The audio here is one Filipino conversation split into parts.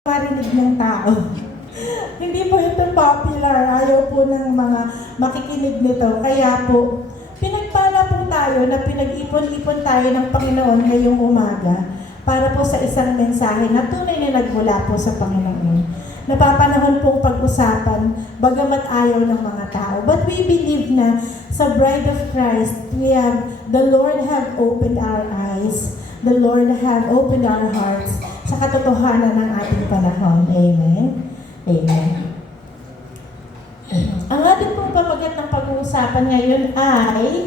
marinig ng tao. Hindi po ito popular, ayaw po ng mga makikinig nito. Kaya po, pinagpala po tayo na pinag-ipon-ipon tayo ng Panginoon ngayong umaga para po sa isang mensahe na tunay na nagmula po sa Panginoon. Napapanahon pong pag-usapan, bagamat ayaw ng mga tao. But we believe na sa Bride of Christ, the Lord have opened our eyes, the Lord have opened our hearts sa katotohanan ng ating panahon. Amen? Amen. Ang ating pong pamagat ng pag-uusapan ngayon ay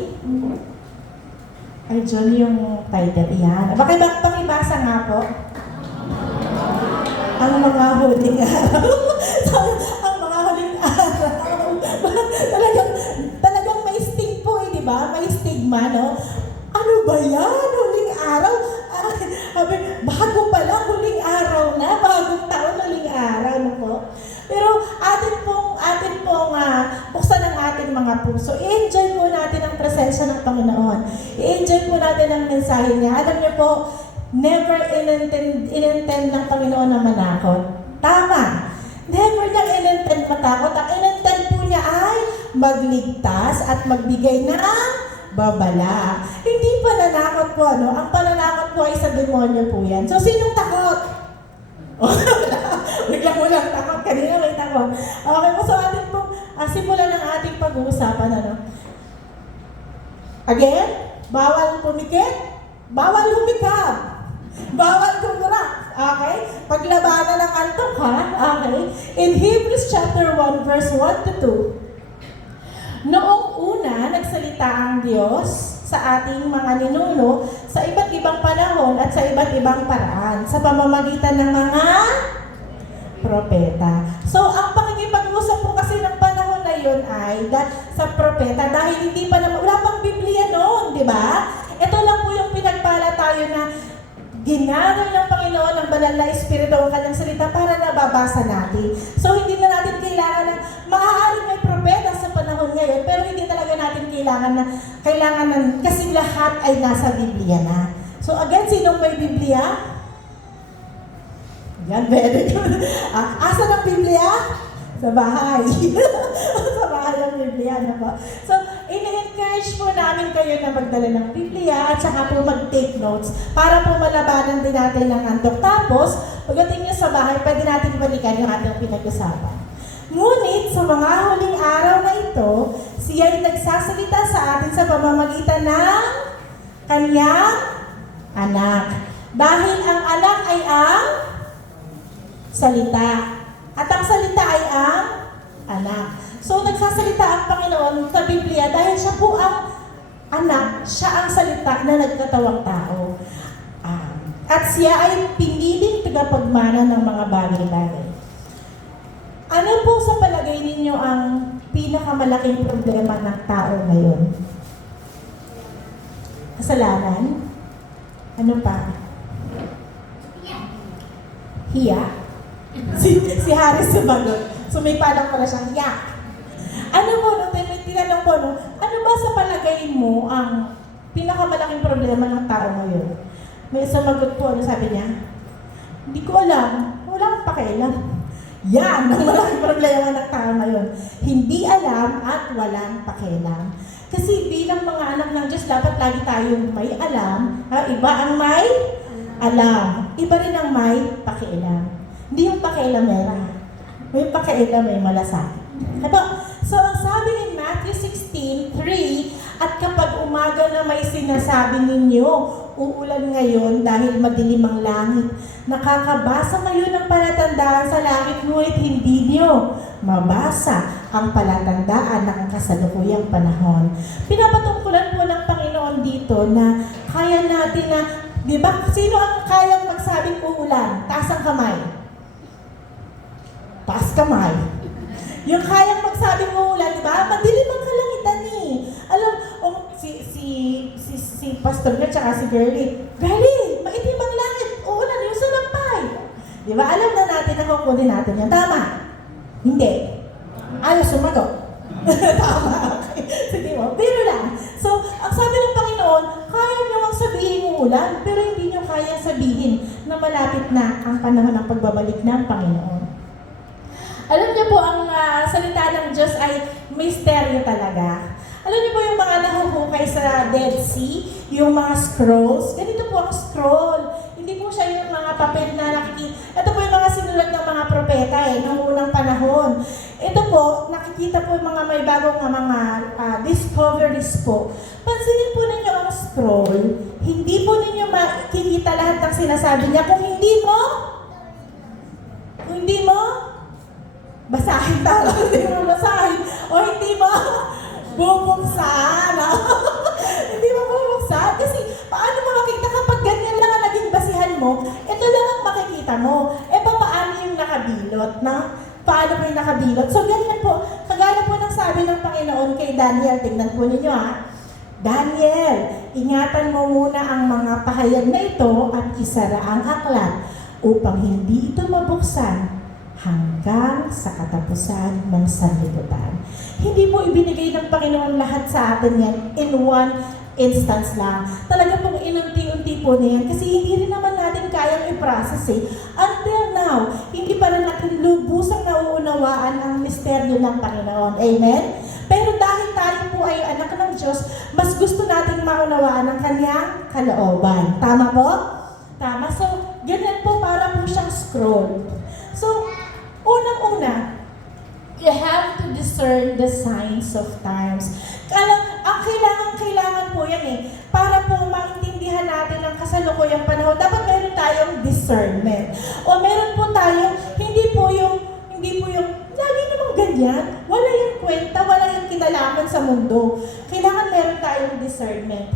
John, yung title. Yan. Pakibasa nga po. Ang mga huling araw. Ang mga huling araw. talagang may sting po, di ba? May stigma, no? Ano ba yan? Huling araw? Bago pala, huling araw na. Bagong taon, huling araw, no po? Pero atin pong buksan ang ating mga puso. I-enjoy po natin ang presensya ng Panginoon. I-enjoy po natin ang mensahe niya. Alam niyo po, never inintend ng Panginoon na manakot. Tama. Never niyang inintend matakot. Ang inintend po niya ay magligtas at magbigay ng babala. Hindi pananakot po, ano? Ang pananakot po ay sa demonyo po yan. So, sinong takot? Biglang mo lang takot. Kanina may takot. Okay po, so atin pong simulan ng ating pag-uusapan, ano? Again, bawal pumikit, bawal humikab, bawal kumurak. Okay? Paglabanan ng antok, ha? Okay? In Hebrews chapter 1, verse 1 to 2, noong una, nagsalita ang Diyos sa ating mga ninuno sa iba't ibang panahon at sa iba't ibang paraan sa pamamagitan ng mga propeta. So, ang pakikipag-usap po kasi ng panahon na yun ay sa propeta dahil hindi pa naman, wala pang Biblia noon, di ba? Ito lang po yung pinagpala tayo na ginagawa ng Panginoon ng banal na Espiritu ang kanyang salita para nababasa natin. So, hindi na natin kailangan na, maaaring may propeta sa panahon ngayon, pero hindi talaga natin kailangan na, kasi lahat ay nasa Biblia na. So, again, sinong may Biblia? Yan, very good. Asa ng Biblia? Sa bahay. Sa bahay ng Biblia, ano po? So, in-encourage po namin kayo na magdala ng Biblia at saka po mag-take notes para po malabanan din natin ng antok. Tapos, pagdating nyo sa bahay, pwede natin balikan yung ating pinag-usapan. Ngunit, sa mga huling araw na ito, siya ay nagsasalita sa atin sa pamamagitan ng kanyang anak. Dahil ang anak ay ang salita. At ang salita ay ang anak. So, nagsasalita ang Panginoon sa Biblia dahil siya po ang anak, siya ang salita na nagkatawang tao. At siya ay piniling tagapagmana ng mga bagay-bagay. Ano po sa palagay ninyo ang pinakamalaking problema ng tao ngayon? Kasalanan? Ano pa? Hiya? Si Harris sumagot. Sumipalang pala siyang hiya. Ano po, tinanong ko, ano ba sa palagay mo ang pinakamalaking problema ng tao ngayon? May sumagot po, sabi niya, hindi ko alam, wala akong pakialam. Yan ang malaking problema ng tao ngayon. Hindi alam at walang pakialam. Kasi bilang mga anak ng Diyos, dapat lagi tayong may alam. Iba ang may alam. Iba rin ang may pakialam. Hindi yung pakialamera. May pakialam, may malasakit. So, ang sabi in Matthew 16:3, at kapag umaga na may sinasabi ninyo, uulan ngayon dahil madilim ang langit. Nakakabasa kayo ng palatandaan sa langit, ngunit hindi niyo mabasa ang palatandaan ng kasalukuyang panahon. Pinapatungkulan po ng Panginoon dito na kaya natin na, di ba, sino ang kayang magsabing uulan? Taas ang kamay. Taas kamay. Yung kayang magsabing uulan, di ba? Madilim ang kalangitan eh. Alam, si Pastor Gert at si Girlie, maitim ang langit, uulan, yung sulampay. Di ba? Alam na natin na kukunin natin yan. Tama? Hindi. Ayaw sumagot. Tama. Okay. Sige mo. Pero lang. So, ang sabi ng Panginoon, kaya niyo ang sabihin ng ulan, pero hindi niyo kayang sabihin na malapit na ang panahon ng pagbabalik ng Panginoon. Alam niyo po, ang salita ng Diyos ay misteryo talaga. Alam niyo po yung mga nahuhukay sa Dead Sea, yung mga scrolls. Ganito po ang scroll. Hindi po siya yung mga papel na nakikita. Ito po yung mga sinulat ng mga propeta noong unang panahon. Ito po, nakikita po yung mga may bagong mga discoveries po. Pansinin po ninyo ang scroll. Hindi po ninyo makikita lahat ng sinasabi niya. Kung hindi mo, basahin talo, hindi mo basahin. O hindi mo, bubuksan. Hindi mo bubuksan. Kasi paano mo makita kapag ganyan lang ang naging basihan mo, ito lang ang makikita mo. Paano yung nakabilot, na? Paano po yung nakabilot? So ganyan po, kagaya po ng sabi ng Panginoon kay Daniel, tingnan po ninyo Daniel, ingatan mo muna ang mga pahayag na ito at isara ang aklat upang hindi ito mabuksan hanggang sa katapusan ng sanlibutan. Hindi mo ibinigay ng Panginoon lahat sa atin yan in one instance lang. Talaga pong inunti-unti po na yan kasi hindi rin naman natin kayang i-process Until now, hindi pa rin natin lubusang nauunawaan ang misteryo ng Panginoon. Amen? Pero dahil tayo po ay anak ng Diyos, mas gusto nating maunawaan ang kanyang kalooban. Tama po? Tama. So, ganyan po, para po siyang scroll. So, unang-una, you have to discern the signs of times. Ang kailangan po yan para po maintindihan natin ang kasalukuyang panahon. Dapat meron tayong discernment. O meron po tayong, hindi po yung, lagi namang ganyan. Wala yung kwenta, wala yung kinalaman sa mundo. Kailangan meron tayong discernment.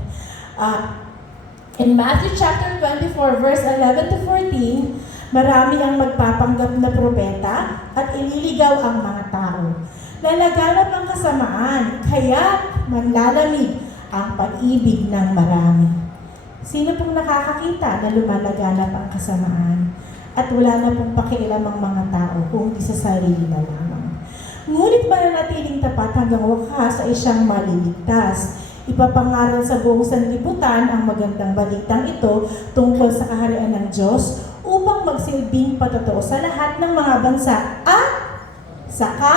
In Matthew chapter 24, verse 11 to 14, marami ang magpapanggap na propeta at ililigaw ang mga tao. Lalaganap ang kasamaan, kaya manlalamig ang pag-ibig ng marami. Sino pong nakakakita na lumalaganap ang kasamaan at wala na pong pakialam ang mga tao kung di sa sarili na lamang? Ngunit mananatiling tapat hanggang wakas ay siyang maliligtas. Ipapangaral sa buong sanlibutan ang magandang balitang ito tungkol sa kaharian ng Diyos upang magsilbing patotoo sa lahat ng mga bansa at saka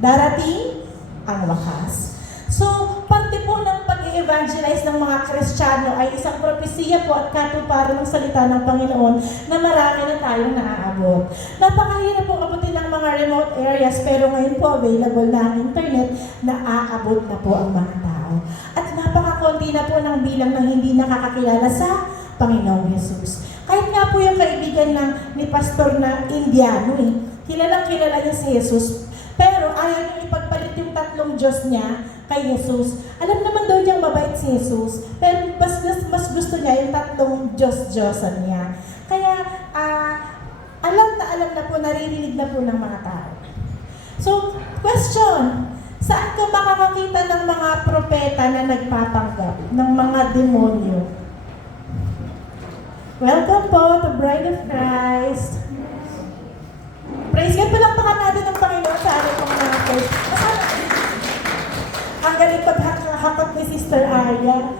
darating ang wakas. So, parte po ng pag-i-evangelize ng mga Kristiyano ay isang propesiya po at katuparan ng salita ng Panginoon na marami na tayong naaabot. Napakahirap po abutin ng mga remote areas pero ngayon po available na ang internet na aabot na po ang mga tao. At napakakonti na po ng bilang ng hindi nakakakilala sa Panginoong Jesus. Kahit nga po yung kaibigan ni pastor na Indiano kilalang-kilala niya si Jesus. Pero ayaw niya ipagpalit yung tatlong Diyos niya kay Jesus. Alam naman daw niyang mabait si Jesus, pero mas gusto niya yung tatlong Diyos-Diyosan niya. Kaya, alam na po, naririnig na po ng mga tao. So, question, saan ka makakakita ng mga propeta na nagpapanggap, ng mga demonyo? Welcome po to Bride of Christ. Praise God, palakpakan natin ang Panginoon sa ating mga praise. Ang galing paghakot ni Sister Arya.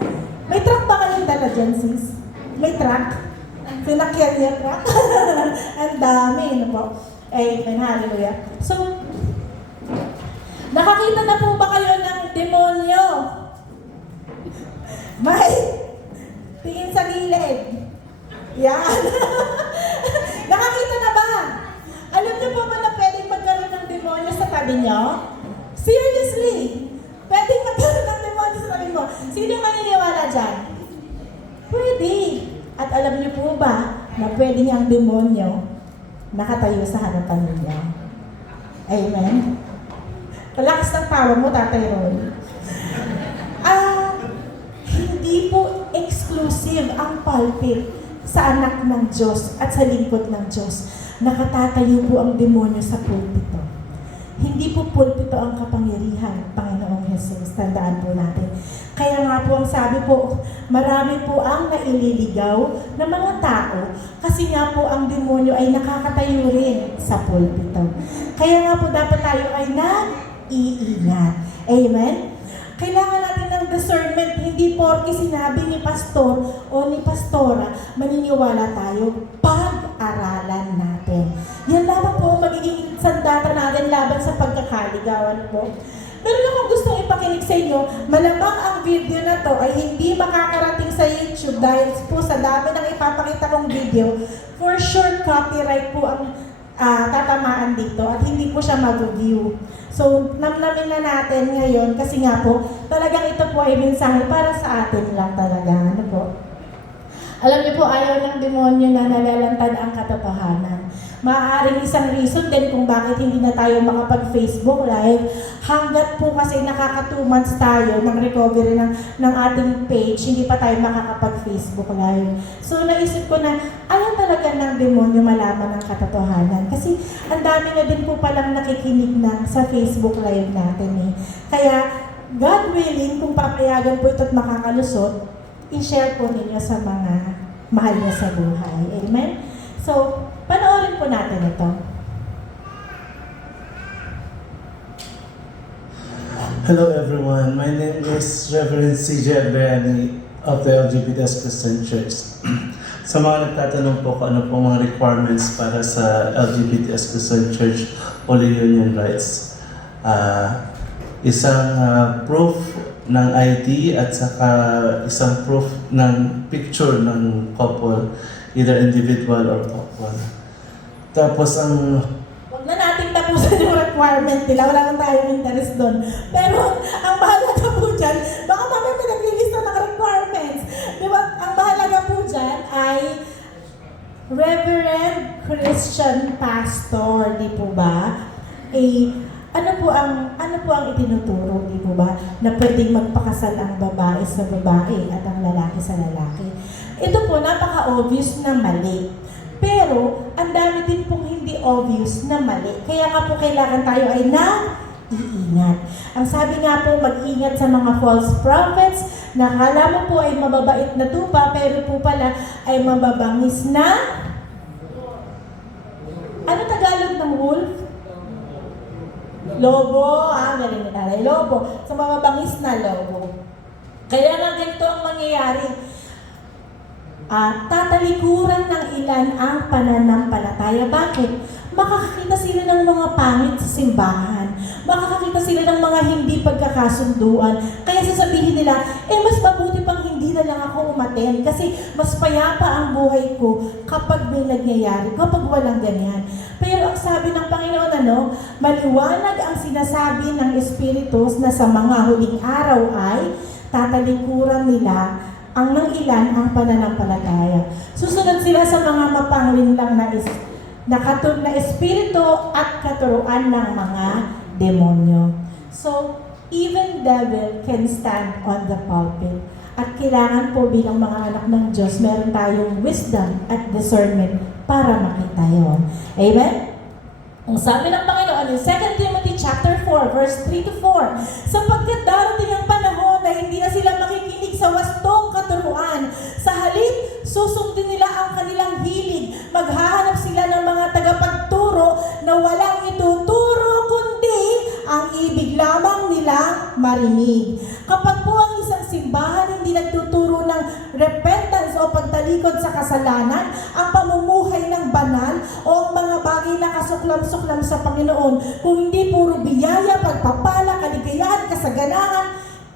May truck ba kayong dala dyan, sis? May truck? Pinakyan niya truck? Ang dami, po. Amen, hallelujah. So, nakakita na po ba kayo ng demonyo? May tingin sa gilid. Yan. Nakakita na ba? Alam niyo po ba na pwedeng magkaroon ng demonyo sa tabi niyo? Seriously! Pwedeng magkaroon ng demonyo sa tabi mo. Sino maniniwala dyan? Pwede. At alam niyo po ba na pwede niyang demonyo nakatayo sa harapan niyo? Amen? Lakas ng tawa mo, Tatay Roy. Hindi po exclusive ang pulpit sa anak ng Diyos at sa lingkod ng Diyos. Nakatatayo po ang demonyo sa pulpito. Hindi po pulpito ang kapangyarihan, Panginoong Jesus. Tandaan po natin. Kaya nga po ang sabi po, marami po ang naililigaw na mga tao kasi nga po ang demonyo ay nakakatayo rin sa pulpito. Kaya nga po dapat tayo ay nag-iingat. Amen? Kailangan natin na ng discernment, hindi porke sinabi ni pastor o ni pastora, maniniwala tayo, pag-aralan natin. Yan lamang po ang magiging sandata natin laban sa pagkakaligawan po. Meron akong gustong ipakinig sa inyo, malamang ang video na to ay hindi makakarating sa YouTube dahil po sa dami ng ipapakita kong video. For sure, copyright po ang tatamaan dito at hindi po siya mag-view. So, namnamin na natin ngayon kasi nga po, talagang ito po ay mensahe para sa atin lang talaga. Ano po? Alam niyo po, ayaw ng demonyo na nalalantad ang katotohanan. Maaaring isang reason din kung bakit hindi na tayo makapag-Facebook Live hanggat po kasi nakaka 2 months tayo ng recovery ng ating page, hindi pa tayo makakapag-Facebook Live. So naisip ko na ayaw talaga ng demonyo malaman ang katotohanan kasi ang dami na din po palang nakikinig na sa Facebook Live natin eh. Kaya God willing, kung papayagan po ito't makakalusot, i-share po ninyo sa mga mahal niya sa buhay. Amen? So, panoorin po natin ito. Hello everyone, my name is Reverend C.J. Abayani of the LGBTS Christian Church. Sa mga nagtatanong po kung ano po mga requirements para sa LGBTS Christian Church Holy Union Rights, isang proof ng ID at saka isang proof ng picture ng couple, either individual or couple. Tapos ang Huwag na natin tapusin yung requirement nila. Wala lang tayong interest doon. Pero ang mahalaga po dyan, baka mamaya may naglilista ng requirements. Di ba? Ang mahalaga po dyan ay Reverend Christian Pastor, di po ba? Ano po ang itinuturo, di po ba? Na pwedeng magpakasal ang babae sa babae at ang lalaki sa lalaki. Ito po, napaka-obvious na mali. Pero, ang dami din pong hindi obvious na mali. Kaya nga po kailangan tayo ay iingat. Ang sabi nga po, mag-ingat sa mga false prophets, na akala mo po ay mababait na tupa, pero po pala ay mababangis na... Ano Tagalog ng wolf? Lobo, galing na tayo. Lobo. Sa mababangis na lobo. Kaya nga ganito ang mangyayari. Tatalikuran ng ilan ang pananampalataya. Bakit? Makakakita sila ng mga pangit sa simbahan. Makakakita sila ng mga hindi pagkakasunduan. Kaya sasabihin nila, mas mabuti pang hindi na lang ako umaten kasi mas payapa ang buhay ko kapag may nagyayari, kapag walang ganyan. Pero ang sabi ng Panginoon, maliwanag ang sinasabi ng Espiritus na sa mga huling araw ay tatalikuran nila ang ng ilan ang pananampalataya. Susunod sila sa mga mapanglinlang na espiritu at katuruan ng mga demonyo. So, even devil can stand on the pulpit. At kailangan po bilang mga anak ng Diyos, meron tayong wisdom at discernment para makita yon. Amen? Ang sabi ng Panginoon in 2 Timothy chapter 4, verse 3 to 4, sapagkat darating ang panahon na hindi na sila makikinig sa wastong katuruan. Sa halip, susundin nila ang kanilang hilig. Maghahanap sila ng mga tagapagturo na walang ituturo, kundi ang ibig lamang nilang marinig. Kapag po ang isang simbahan hindi nagtuturo ng repentance o pagtalikod sa kasalanan, ang pamumuhay ng banal o ang mga bagay na kasuklam-suklam sa Panginoon, kung hindi puro biyaya, pagpapala, kaligayahan, kasaganahan,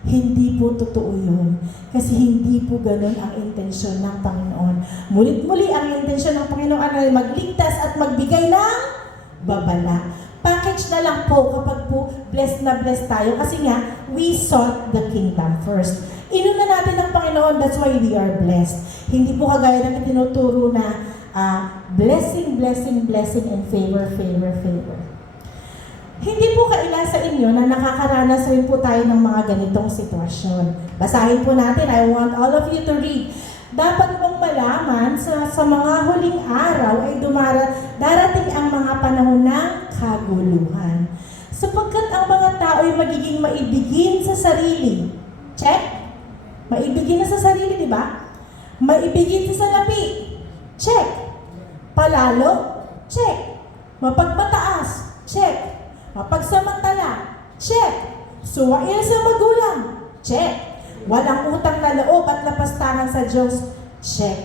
hindi po totoo yun. Kasi hindi po ganun ang intensyon ng Panginoon. Mulit-muli ang intensyon ng Panginoon ay magligtas at magbigay ng babala. Package na lang po kapag po blessed na blessed tayo kasi nga, we sought the kingdom first. Inuna natin ng Panginoon, that's why we are blessed. Hindi po kagaya ng itinuturo na blessing, blessing, blessing, and favor, favor, favor. Hindi po kaila sa inyo na nakakaranas rin po tayo ng mga ganitong sitwasyon. Basahin po natin, I want all of you to read. Dapat mong malaman sa mga huling araw ay darating ang mga panahon ng kaguluhan. Sapagkat ang mga tao ay magiging maibigin sa sarili. Check? Maibigin na sa sarili, di ba? Maibigin sa salapi. Check. Palalo? Check. Mapagmataas? Check. Mapagsamantala? Check. Suwail sa magulang? Check. Walang utang na loob at lapastangan sa Diyos. Check.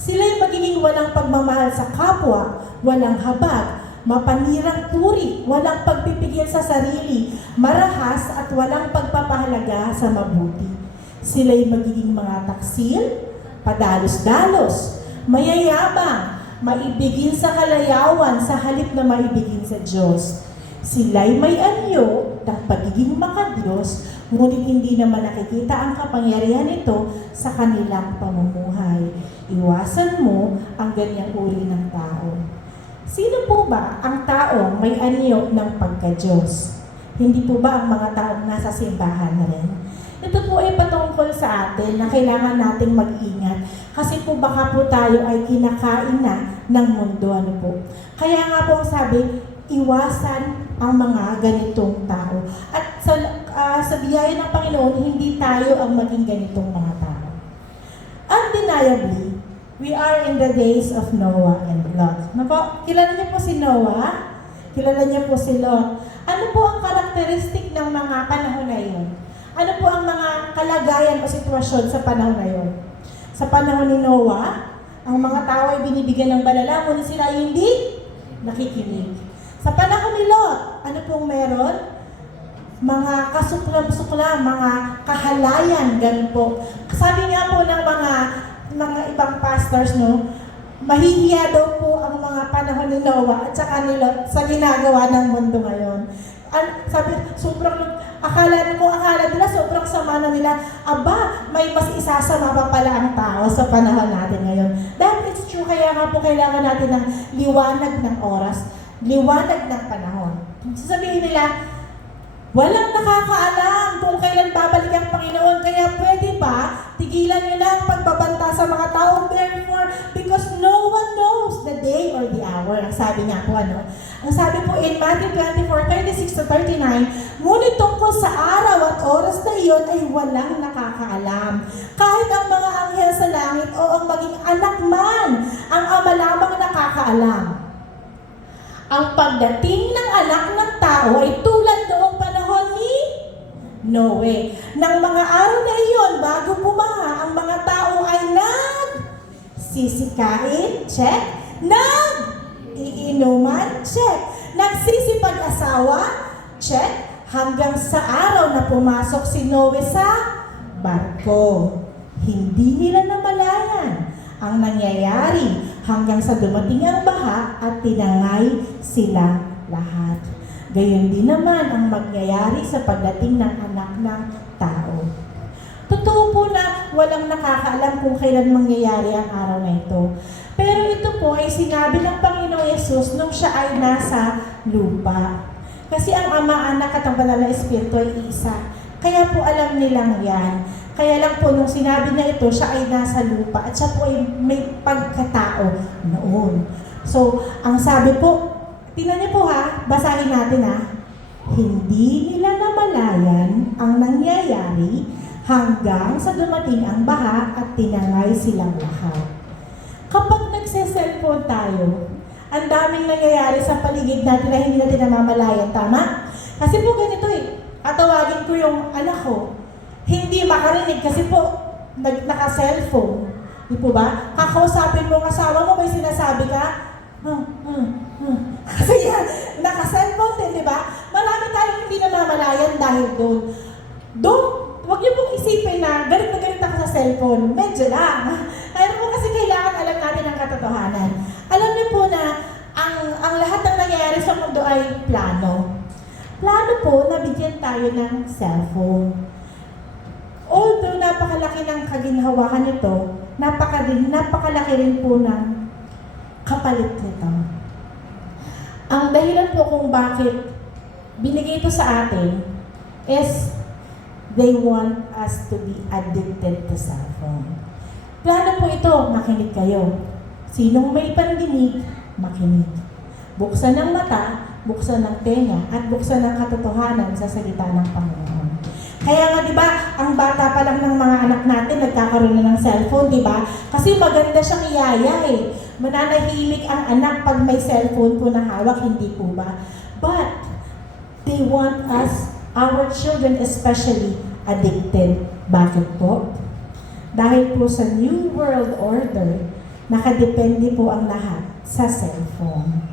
Sila'y magiging walang pagmamahal sa kapwa, walang habag, mapanirang puri, walang pagpipigil sa sarili, marahas at walang pagpapahalaga sa mabuti. Sila'y magiging mga taksil, padalos-dalos, mayayabang, maibigin sa kalayawan sa halip na maibigin sa Diyos. Sila'y may anyo ng pagiging makadiyos, ngunit hindi naman nakikita ang kapangyarihan nito sa kanilang pamumuhay. Iwasan mo ang ganyang uri ng tao. Sino po ba ang taong may anyo ng pagka-Diyos? Hindi po ba ang mga taong nasa simbahan na rin? Ito po ay patungkol sa atin na kailangan nating mag-ingat. Kasi po baka po tayo ay kinakain na ng mundo. Ano po? Kaya nga po sabi, iwasan ang mga ganitong tao. At sa biyaya ng Panginoon, hindi tayo ang maging ganitong mga tao. Undeniably, we are in the days of Noah and Lot. Kilala niyo po si Noah? Kilala niyo po si Lot? Ano po ang karakteristik ng mga panahon na iyon? Ano po ang mga kalagayan o sitwasyon sa panahon na iyon? Sa panahon ni Noah, ang mga tao ay binibigyan ng balala, ngunit sila ay hindi nakikinig. Sa panahon ni Lot, ano pong meron? Mga kasuklam-suklam, mga kahalayan, ganun po. Sabi nga po ng mga ibang pastors, no, mahihiya daw po ang mga panahon ni Noah at saka ni Lot sa ginagawa ng mundo ngayon. Sabi, akala nila sobrang sama na nila, aba, may mas isasama pa pala ang tao sa panahon natin ngayon. That is true, kaya nga po kailangan natin ng liwanag ng oras, liwanag ng panahon. Sasabihin nila, walang nakakaalam kung kailan babalik ang Panginoon, kaya pwede ba tigilan nyo na ang pagbabanta sa mga tao, therefore, because no one knows the day or the hour. Ang sabi nga po, ano? Ang sabi po in Matthew 24:36-39, ngunit tungkol sa araw at oras na iyon ay walang nakakaalam. Kahit ang mga anghel sa langit o ang maging anak man, ang Ama lamang nakakaalam. Ang pagdating ng anak ng tao ay tulad noong panahon ni Noe. Nang mga araw na iyon, bago bumaha, ang mga tao ay nagsisikain, check. Nag-iinuman, check. Nagsisipag-asawa, check. Hanggang sa araw na pumasok si Noe sa barko. Hindi nila namalayan ang nangyayari hanggang sa dumating ang baha at tinangay sila lahat. Gayon din naman ang mangyayari sa pagdating ng anak ng tao. Totoo po na walang nakakaalam kung kailan mangyayari ang araw na ito. Pero ito po ay sinabi ng Panginoong Yesus nung siya ay nasa lupa. Kasi ang Ama, Anak at ang Banal na Espiritu ay isa. Kaya po alam nilang yan. Kaya lang po nung sinabi na ito, siya ay nasa lupa at siya po ay may pagkatao noon. So, ang sabi po, tingnan niyo po ha, basahin natin ha. Hindi nila namalayan ang nangyayari hanggang sa dumating ang baha at tinangay silang lahat. Kapag nagse-cellphone tayo, ang daming nangyayari sa paligid natin na hindi natin namamalayan, tama? Kasi po ganito tatawagin ko yung anak ko, hindi makarinig kasi po naka-cellphone. Di po ba? Kakausapin mo ang asawa mo, may sinasabi ka, kasi yan, naka-cellphone din, di ba? Marami tayong hindi namamalayan dahil doon. Huwag niyo pong isipin na galit ako sa cellphone. Medyo lang. Kaya po kasi kailangan alam natin ang katotohanan. Alam niyo po na ang lahat ng nangyayari sa mundo ay plano. Plano po na bigyan tayo ng cellphone. Although napakalaki ng kaginhawahan nito, napakalaki rin po ng kapalit nito. Ang dahilan po kung bakit binigay ito sa atin is they want us to be addicted to cellphone. Plano po ito, makinig kayo. Sinong may pandinig, makinig. Buksan ng mata, buksan ng tenga, at buksan ng katotohanan sa salita ng Panginoon. Kaya nga, di ba, ang bata pa lang ng mga anak natin, nagkakaroon na ng cellphone, di ba? Kasi maganda siyang iyaya Mananahimik ang anak pag may cellphone po na hawak, hindi po ba? But, they want us, our children especially, addicted. Bakit po? Dahil po sa New World Order, nakadepende po ang lahat sa cellphone.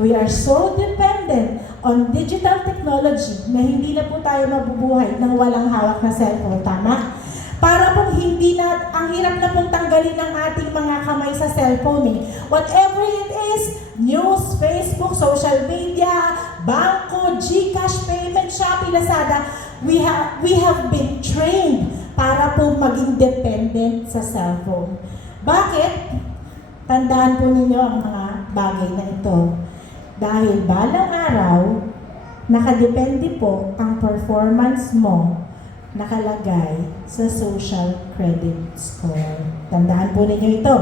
We are so dependent on digital technology na hindi na po tayo mabubuhay nang walang hawak na cellphone. Tama? Para pong hindi na, ang hirap na pong tanggalin ng ating mga kamay sa cellphone eh. Whatever it is, news, Facebook, social media, bangko, GCash, payment, Shopee, Lazada, we have been trained para po maging dependent sa cellphone. Bakit? Tandaan po ninyo ang mga bagay na ito. Dahil balang araw, nakadepende po ang performance mo nakalagay sa social credit score. Tandaan po ninyo ito.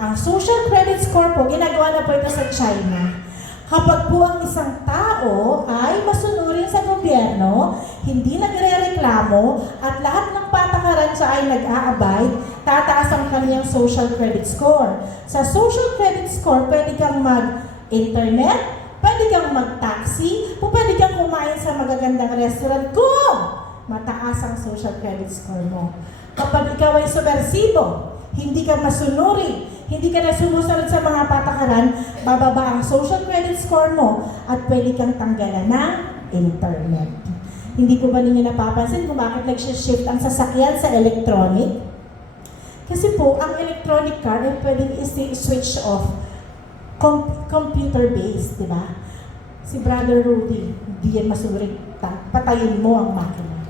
Ang social credit score po, ginagawa na po ito sa China. Kapag po ang isang tao ay masunurin sa gobyerno, hindi nagre-reklamo, at lahat ng patakaran siya ay nag-aabay, tataas ang kanyang social credit score. Sa social credit score, pwede kang mag-internet, pwede kang mag-taxi, pwede kang kumain sa magagandang restaurant kung mataas ang social credit score mo. Kapag ikaw ay subversibo, hindi ka masunuri, hindi ka na sumusunod sa mga patakaran, bababa ang social credit score mo at pwede kang tanggalan ng internet. Hindi ko ba ninyo napapansin kung bakit nag-shift ang sasakyan sa electronic? Kasi po, ang electronic car ay pwedeng i-switch off computer-based, di ba? Si Brother Rudy, hindi yan masunurin, patayin mo ang makina.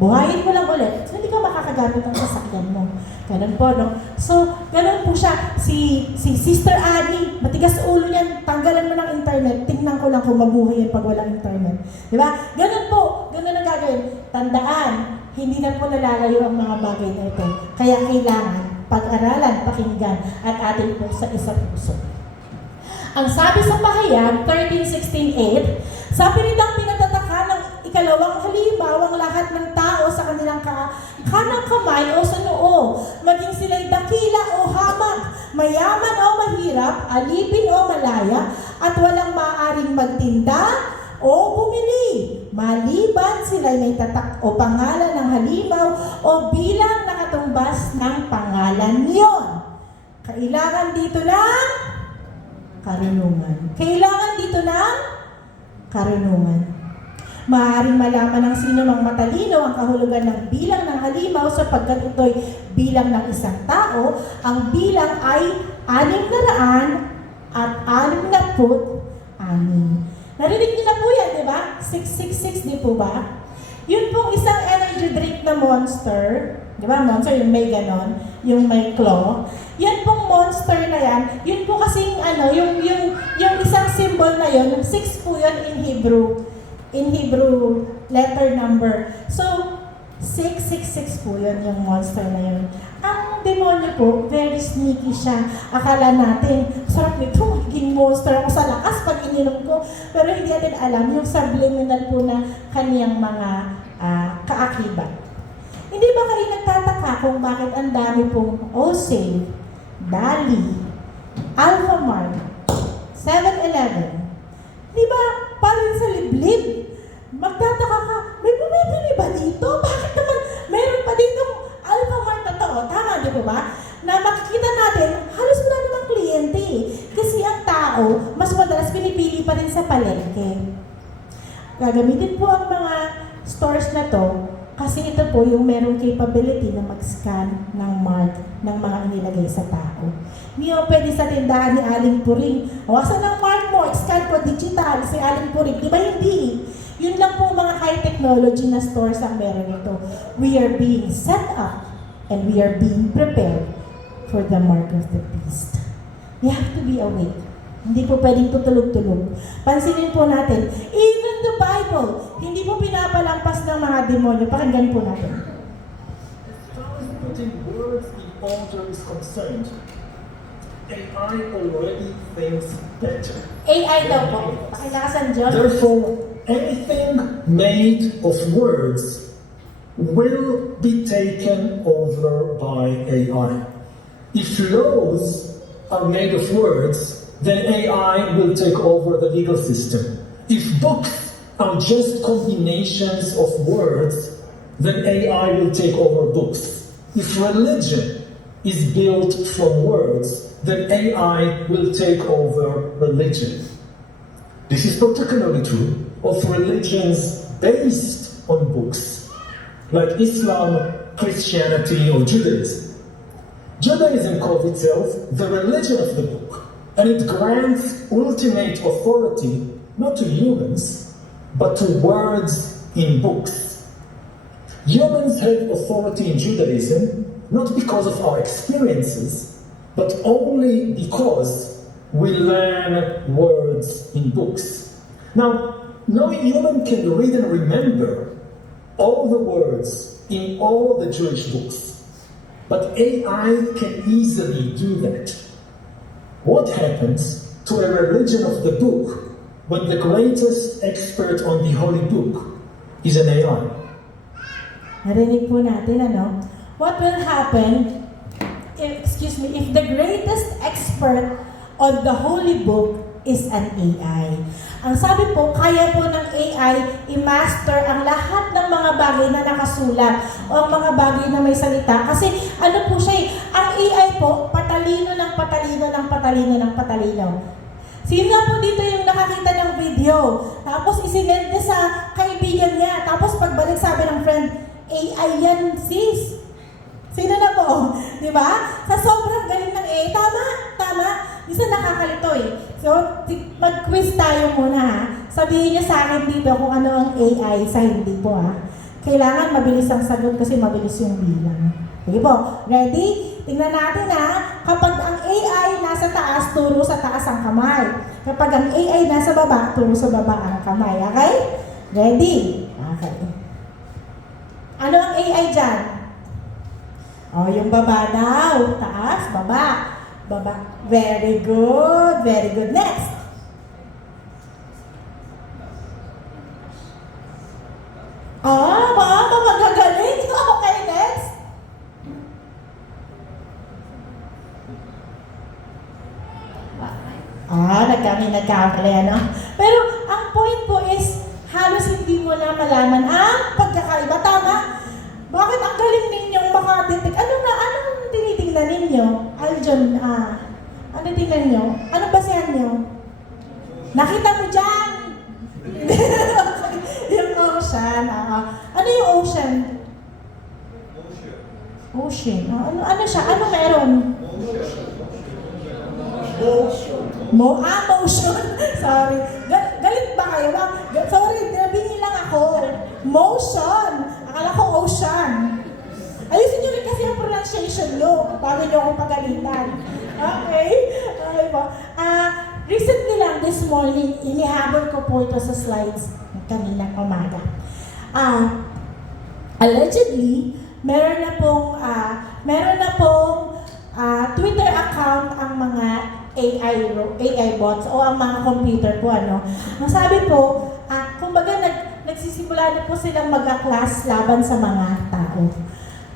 Buhayin mo lang ulit, so hindi ka makakagamit ang sasakyan mo. Ganun po, no? So, ganun po siya. Si Sister Annie, matigas ulo niyan, tanggalan mo ng internet, tingnan ko lang kung mabuhay yan pag walang internet. Di ba? Ganun po, ganun ang gagawin. Tandaan, hindi na po nalalayo ang mga bagay na ito. Kaya kailangan pag-aralan, pakinggan, at atin po sa isang puso. Ang sabi sa Pahayag, 13:16-8, sa piritang pinatataka ng ikalawang halimbawa ang lahat ng tao sa kanilang kanang kamay o sa noo, maging sila'y dakila o hamak, mayaman o mahirap, alipin o malaya, at walang maaaring magtinda o bumili, maliban sila'y may tatak o pangalan ng halimaw o bilang nakatumbas ng pangalan niyon. Kailangan dito ng karunungan. Kailangan dito ng karunungan. Maaaring malaman ng sino mang matalino ang kahulugan ng bilang ng halimaw sapagkat ito'y bilang ng isang tao. Ang bilang ay 666. Narinig niyo na po yan, di ba? 666, di po ba? Yun pong isang energy drink na Monster, di ba? Monster, yung may ganon, yung may claw. Yan pong Monster na yan, yun po kasing yung isang symbol na yun, 6 po yun in Hebrew letter number. So, 666 po yun, yung Monster na yun. Ang demonyo po, very sneaky siya. Akala natin, sarap nito, maging monster ako sa lakas pag ininom ko. Pero hindi natin alam yung subliminal po na kaniyang mga kaakibat. Hindi ba kayo nagtataka kung bakit ang dami pong Osave, Dali, Alphamart, 7-Eleven? Di ba, parang sa liblib? Magtataka ka, may bumibili ba dito? Bakit naman meron pa ditong Alphamart na to? Tama, di ba? Na makikita natin, halos wala namang kliyente. Kasi ang tao, mas madalas pinipili pa rin sa palengke. Gagamitin po ang mga stores na to kasi ito po yung merong capability na mag-scan ng mark ng mga inilagay sa tao. Hindi mo pwede sa tindahan ni Aling Puring, awasan ng mark mo, scan ko digital, si Aling Puring. Di ba hindi? Yun lang po mga high technology na stores ang meron ito. We are being set up and we are being prepared for the mark of the beast. We have to be awake. Hindi po pwedeng tutulog-tulog. Pansinin po natin, even the Bible, hindi po pinapalampas ng mga demonyo. Pakinggan po natin. As far as putting words in order is concerned, AI already thinks better. AI daw po. Pakilakasan John. Therefore, anything made of words will be taken over by AI. If laws are made of words, then AI will take over the legal system. If books are just combinations of words, then AI will take over books. If religion is built from words, then AI will take over religion. This is particularly true of religions based on books, like Islam, Christianity, or Judaism. Judaism calls itself the religion of the book, and it grants ultimate authority not to humans, but to words in books. Humans have authority in Judaism not because of our experiences, but only because we learn words in books. Now, no human can read and remember all the words in all the Jewish books, but AI can easily do that. What happens to a religion of the book when the greatest expert on the holy book is an AI? Narinig po natin, ano? What will happen, if the greatest expert on the holy book is an AI? Ang sabi po, kaya po ng AI i-master ang lahat ng mga bagay na nakasulat o ang mga bagay na may salita. Kasi ano po siya ang AI po, patalino ng patalino ng patalino ng patalino. Sino po dito yung nakakita ng video? Tapos isinend niya sa kaibigan niya. Tapos pagbalik sabi ng friend, AI yan sis. Sino na po? Di ba? Sa sobrang galing ng AI, tama. Isa nakakalito eh. So, mag-quiz tayo muna ha. Sabihin niyo sa akin dito kung ano ang AI sa hindi po ha. Kailangan mabilis ang sagot kasi mabilis yung bilang. Sige po, ready? Tingnan natin ha. Kapag ang AI nasa taas, turo sa taas ang kamay. Kapag ang AI nasa baba, turo sa baba ang kamay. Okay? Ready? Okay. Ano ang AI dyan? Oh, yung baba daw. Taas, baba. Baba. Very good. Very good. Next. Magagaling. Okay, next. Nagkamali, ano? Pero, ang point po is, halos hindi mo na malaman ang pagkakaiba. Tama? Bakit ang galing ninyong makadetect? Anong tinitingnan ninyo? Aljon, ano tingnan nyo? Ano basehan nyo? Nakita mo dyan? Yung ocean. Ano yung ocean? Ocean. Ano siya? Ano meron? Motion. Sorry. Galit ba kayo? Sorry, nabingin lang ako. Motion. Akala ko ocean. Ayusin nyo rin kasi ang pronunciation nyo bago nyo akong pagalitan. Okay? Okay po. Recently lang, this morning, inihabol ko po ito sa slides kaninang umaga. Allegedly, meron na pong Twitter account ang mga AI bots o ang mga computer po, ano. Ang sabi po, kumbaga nagsisimula na po silang mag-class laban sa mga tao.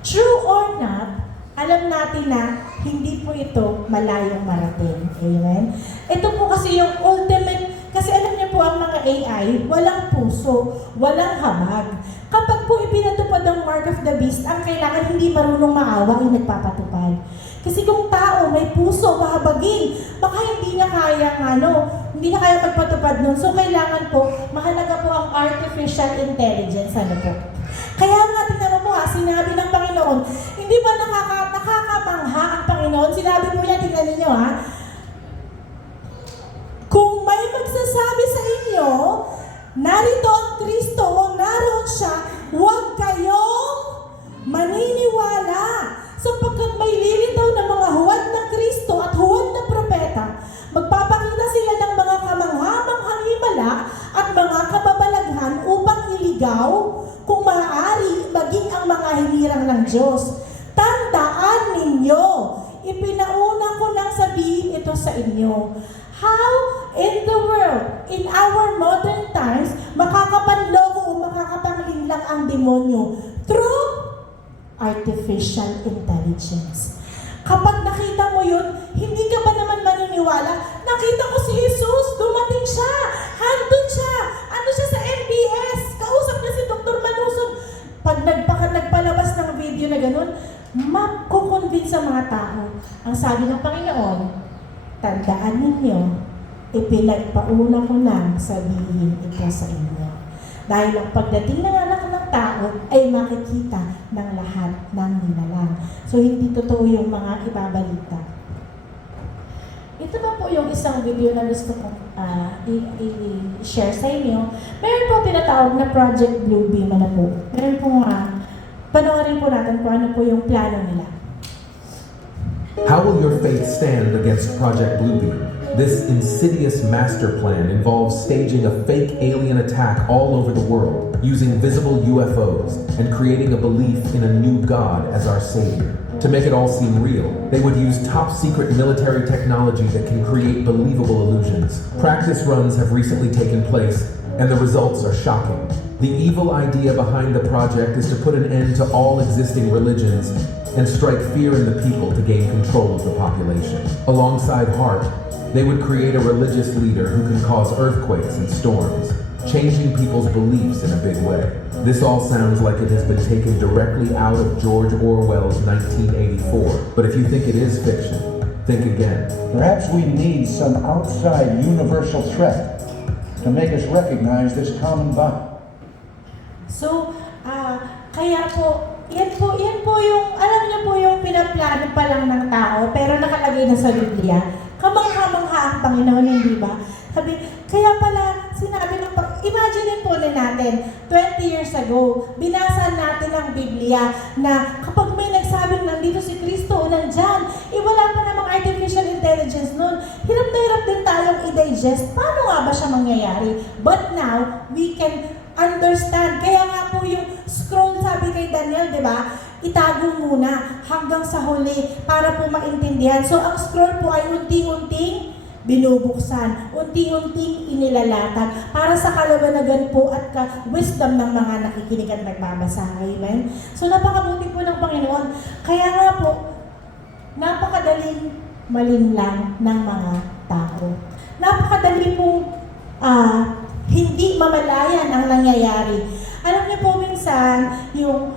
True or not, alam natin na hindi po ito malayong marating. Amen? Ito po kasi yung ultimate, kasi alam niyo po ang mga AI, walang puso, walang habag. Kapag po ipinatupad ang mark of the beast, ang kailangan hindi marunong maawa ay nagpapatupad. Kasi kung tao may puso, mahabagin, baka hindi na kaya magpatupad nun. So kailangan po, mahalaga po ang artificial intelligence. Ano po? Kaya nga, tingnan mo po sinabi ng Panginoon, hindi ba nakakamangha ang Panginoon? Sinabi mo yan, tingnan ninyo kung may magsasabi sa inyo, narito ang Kristo o naroon siya, huwag kayong maniniwala. Sapagkat may lilitaw na mga huwad ng Kristo at huwad na propeta, magpapakita sila ng mga kamangha-manghang himala at mga kababalaghan upang iligaw, kung maaari, maging ang mga hinirang ng Diyos. Tandaan ninyo, ipinauna ko nang sabihin ito sa inyo. How in the world, in our modern times, makakapanloko o makakapanglinlang ang demonyo? Through artificial intelligence. Kapag nakita mo yun, hindi ka ba naman maniniwala? Nakita ko si Jesus, dumating siya, handun siya, ano siya sa MBS, kausap niya si Dr. Manusog. Pag nagpaka mga tao, ang sabi ng Panginoon, tandaan ninyo, ipinagpauna ko nang sabihin ito sa inyo. Dahil ang pagdating ng anak ng tao ay makikita ng lahat ng nilalang. So hindi totoo yung mga ibabalita. Ito na po yung isang video na gusto kong i-share sa inyo. Meron po tinatawag na Project Bluebeam. Ano po? Meron po panoorin po natin kung ano po yung plano nila. How will your faith stand against Project Bluebeam? This insidious master plan involves staging a fake alien attack all over the world, using visible UFOs, and creating a belief in a new God as our savior. To make it all seem real, they would use top-secret military technology that can create believable illusions. Practice runs have recently taken place, and the results are shocking. The evil idea behind the project is to put an end to all existing religions and strike fear in the people to gain control of the population. Alongside HARP, they would create a religious leader who can cause earthquakes and storms, changing people's beliefs in a big way. This all sounds like it has been taken directly out of George Orwell's 1984. But if you think it is fiction, think again. Perhaps we need some outside universal threat to make us recognize this common bond. So, kaya po, yan po yung, alam niyo po yung pinaplano pa lang ng tao, pero nakalagay na sa Biblia. Kamangha-mangha ang Panginoon, hindi ba? Sabi, kaya pala, sinabi ng, imagine po natin, 20 years ago, binasa natin ang Biblia na kapag may nagsabing nandito si Kristo o nandyan, wala pa namang artificial intelligence nun. Hirap na hirap din tayong i-digest. Paano nga ba siya mangyayari? But now, we can understand. Kaya nga po yung scroll, sabi kay Daniel, di ba? Itago muna hanggang sa huli para po maintindihan. So, ang scroll po ay unti-unting binubuksan, unti-unting inilalatag para sa kalawanagan po at wisdom ng mga nakikinig at nagbabasa. Amen? So, napakabuti po ng Panginoon. Kaya nga po, napakadaling malinlang ng mga tao. Napakadali pong hindi mamalayan ang nangyayari. Alam niyo po minsan, yung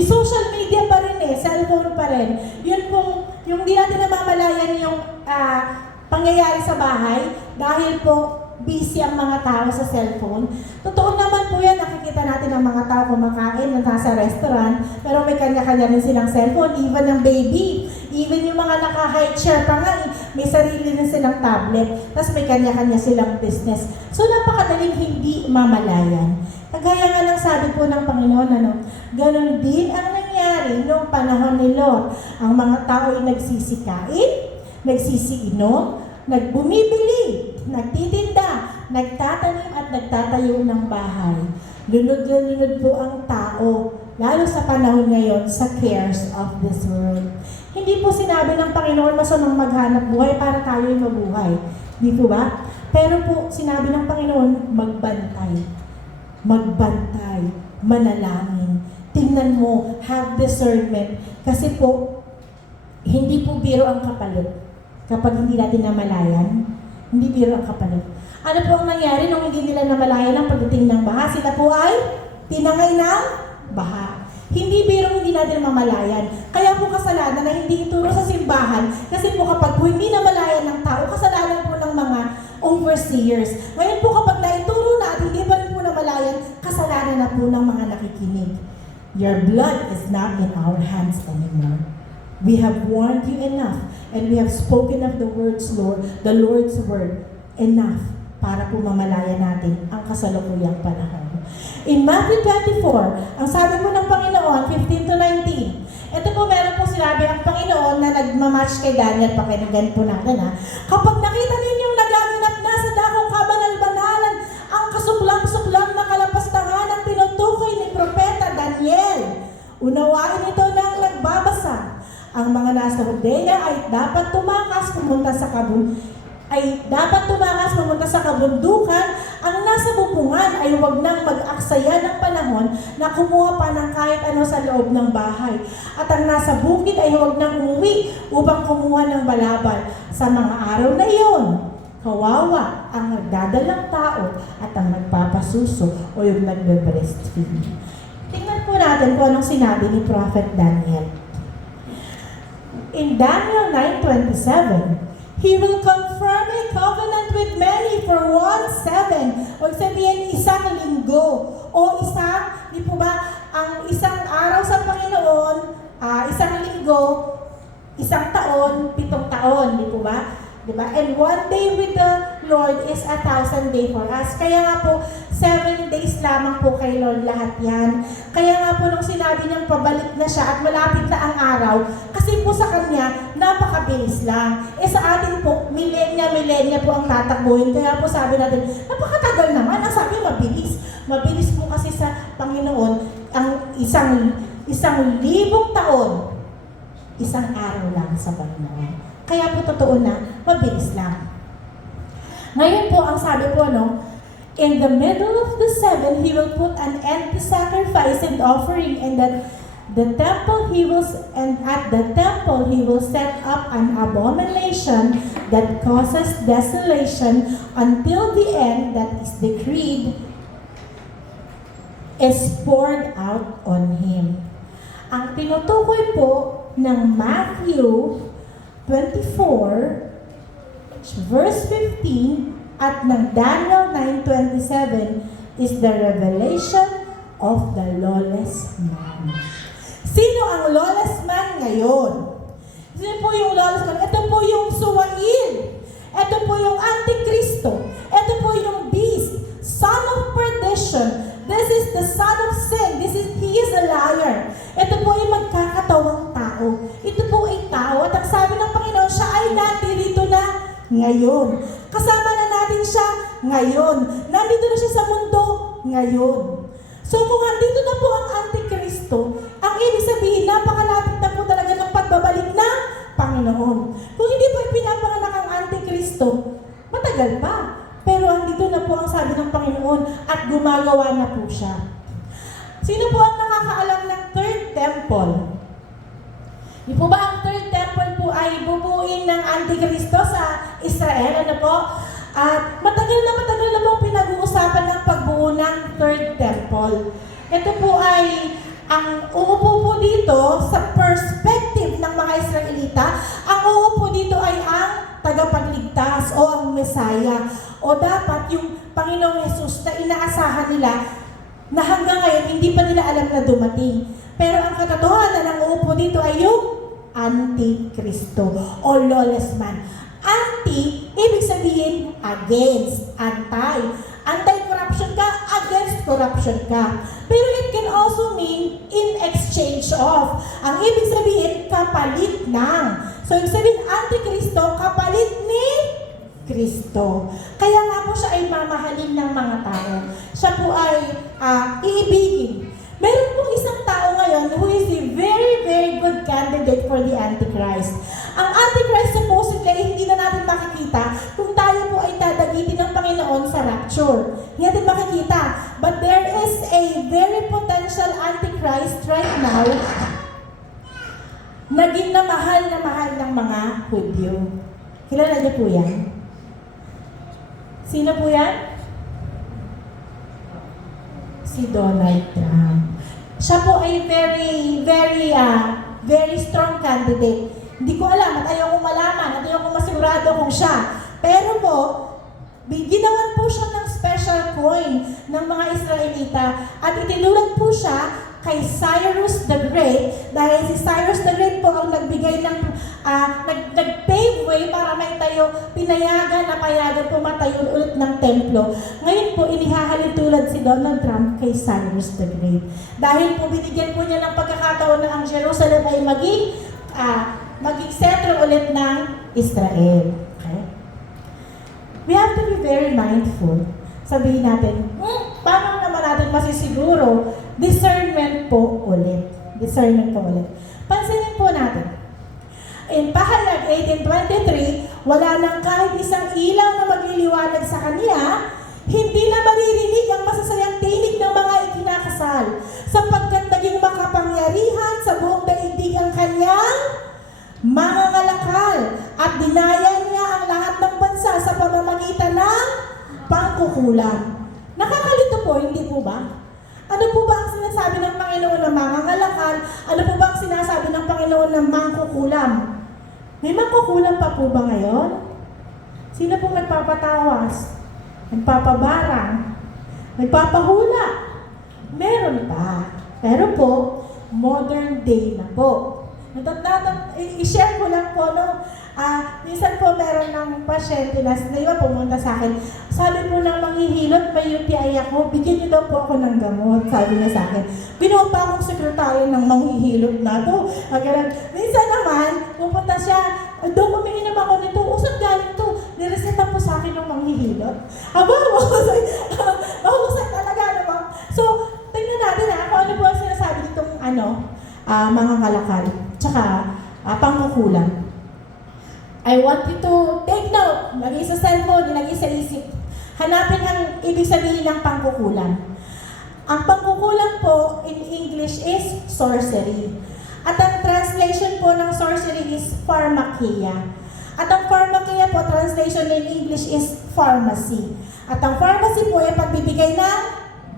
social media pa rin cellphone pa rin. Yun pong, yung di natin namamalayan yung pangyayari sa bahay dahil po busy ang mga tao sa cellphone. Totoo naman po yan, nakikita natin ang mga tao kumakain na nasa restaurant, pero may kanya-kanya rin silang cellphone, even ang baby. Even yung mga naka-high chair pa nga, may sarili rin silang tablet, tapos may kanya-kanya silang business. So napakadaling hindi mamalayan. Kagaya nga ng sabi po ng Panginoon, ganun din ang nangyari noong panahon ni Lot. Ang mga tao ay nagsisikain, nagsisiinom, nagbumibili, nagtitinda, nagtatanim at nagtatayo ng bahay. Lunod na lunod po ang tao, lalo sa panahon ngayon, sa cares of this world. Hindi po sinabi ng Panginoon masamang maghanap buhay para tayo'y mabuhay. Di po ba? Pero po, sinabi ng Panginoon, magbantay. Magbantay, manalangin. Tingnan mo, have discernment. Kasi po, hindi po biro ang kapalit. Kapag hindi natin namalayan, hindi biro ang kapalit. Ano po ang nangyari nung hindi nila namalayan ang pagdating ng baha? Sila po ay tinangay ng baha. Hindi biro hindi natin mamalayan. Kaya po kasalanan na hindi ituro sa simbahan. Kasi po kapag po hindi namalayan ng tao, kasalanan po ng mga overseers. Ngayon po kapag naituro na at hindi pa rin po namalayan, kasalanan na po ng mga nakikinig. Your blood is not in our hands anymore. We have warned you enough and we have spoken of the words, Lord, the Lord's word enough para po mamalayan natin ang kasalukuyang panahon. In Matthew 24, ang sabi po ng Panginoon, 15 to 19, ito po meron po sinabi ang Panginoon na nagmamatch kay Daniel, pakinggan po natin kapag nakita ninyong nagaganap na sa dakong kabanal-banalan ang kasuklang-suklang na kalapastangan ng tinutukoy ni Propeta Daniel, unawain ito ng nagbabasa. Ang mga nasa Judea ay dapat tumakas pumunta sa kabundukan. Ang nasa bupungan ay huwag nang mag-aksaya ng panahon na kumuha pa ng kahit ano sa loob ng bahay. At ang nasa bukid ay huwag nang umuwi upang kumuha ng balabal. Sa mga araw na iyon, kawawa ang nagdadalang tao at ang nagpapasuso o yung nagbe-breastfeed. Tingnan po natin kung anong sinabi ni Prophet Daniel. In Daniel 9:27, He will confirm a covenant with many for 1/7. O sabihin, isang linggo. O di po ba, ang isang araw sa Panginoon, isang linggo, isang taon, 7 taon, di po ba? Diba? And 1 day with the Lord is 1,000 day for us. Kaya nga po, 7 days lamang po kay Lord lahat yan. Kaya nga po nung sinabi niyang pabalik na siya at malapit na ang araw, kasi po sa Kanya, napakabilis lang. Sa atin po, milenya po ang tatakbuhin. Kaya po sabi natin, napakatagal naman. Ang sabi, mabilis. Mabilis po kasi sa Panginoon, ang isang 1,000 taon, isang araw lang sa Panginoon. Kaya po totoo na, mabilis lang. Ngayon po, ang sabi po, in the middle of the 7, He will put an end to sacrifice and offering, and that the temple at the temple He will set up an abomination that causes desolation until the end that is decreed is poured out on Him. Ang tinutukoy po ng Matthew 24, verse 15, at ng Daniel 9:27 is the revelation of the lawless man. Sino ang lawless man ngayon? Sino po yung lawless man? Ito po yung suwail. Ito po yung Antikristo. Ito po yung beast, son of perdition. This is the son of sin. He is a liar. Ito po ay magkakatawang tao. Ito po ay tao. At ang sabi ng Panginoon, siya ay nandito na ngayon. Kasama na natin siya ngayon. Nandito na siya sa mundo ngayon. So kung nandito na po ang Antikristo, ang ibig sabihin, napakalapit na po talaga ng pagbabalik ng Panginoon. Kung hindi po ipinapanganak ang Antikristo, matagal pa. Pero andito na po ang sabi ng Panginoon at gumagawa na po siya. Sino po ang nakakaalam ng third temple? Di po ba ang third temple po ay bubuin ng Antikristo sa Israel? Ano po? At matagal na po pinag-uusapan ng pagbuo ng third temple. Ito po ay ang umupo po dito sa perspective ng mga Israelita. Ang uupo dito ay ang tagapagligtas o ang Messiah. O dapat yung Panginoong Hesus na inaasahan nila na hanggang ngayon hindi pa nila alam na dumating. Pero ang katotohanan ng uupo dito ay yung Antikristo o lawless man. Anti, ibig sabihin against, anti. Anti-corruption ka, against corruption ka. Pero it can also mean in exchange of. Ang ibig sabihin, kapalit ng. So, ibig sabihin, Antikristo, kapalit ni Kristo. Kaya nga po siya ay mamahalin ng mga tao. Siya po ay iibigin. Meron pong isang tao ngayon who is a very, very good candidate for the Antichrist. Ang Antichrist supposedly ay hindi na natin makikita kung tayo po ay dadagitin ng Panginoon sa rapture. Hindi natin makikita. But there is a very potential Antichrist right now naging na mahal ng mga Hudyo. Kilala niyo po yan? Sino po yan? Si Donald Trump. Siya po ay very strong candidate. Hindi ko alam at ayaw kong malaman at ayaw kong masigurado kung siya. Pero po, ginawan po siya ng special coin ng mga Israelita at itinulad po siya kay Cyrus the Great dahil si Cyrus the Great po ang nagbigay ng nag-pave way para maitayo, payagan pumatayo ulit ng templo. Ngayon po, inihahalin tulad si Donald Trump kay Cyrus the Great. Dahil po binigyan po niya ng pagkakataon na ang Jerusalem ay maging sentro ulit ng Israel. Okay? We have to be very mindful. Sabihin natin, paano naman natin masisiguro? Discernment po ulit. Pansinin po natin. In Pahayag 18:23, wala nang kahit isang ilaw na magliliwanag sa kanya, hindi na maririnig ang masasayang tinig ng mga ikinakasal, sapagkat naging makapangyarihan sa buong daigdig ang kanyang mga ngalakal, at dinaya niya ang lahat ng bansa sa pamamagitan ng pangkukulam. Nakakalito po, hindi po ba? Ano po ba ang sinasabi ng Panginoon na mangangalakal? Ano po ba ang sinasabi ng Panginoon na mangkukulam? May makukulang pa po ba ngayon? Sino pong nagpapatawas? Nagpapabarang? Nagpapahula? Meron pa. Pero po, modern day na po. I-share ko lang po, no? Minsan po meron ng pasyente na, di ba, pumunta sa akin, sabi po ng manghihilot, may UTI ako, bigyan niyo daw po ako ng gamot, sabi niya sa akin. Binuo pa akong sekretaryo ng manghihilot na to. Minsan naman, pupunta siya, doon umiinom ako nito, usap galing to, nireseta po sa akin ng manghihilot. Mahusay talaga naman. So, tingnan natin kung ano po ang sinasabi nitong mga kalakal, tsaka pangkukulang. I want you to take note, lagay sa cellphone, lagay sa isip. Hanapin ang ibig sabihin ng pangkukulang. Ang pangkukulang po in English is sorcery. At ang translation po ng sorcery is pharmakia. At ang pharmakia po, translation in English is pharmacy. At ang pharmacy po ay pagbibigay ng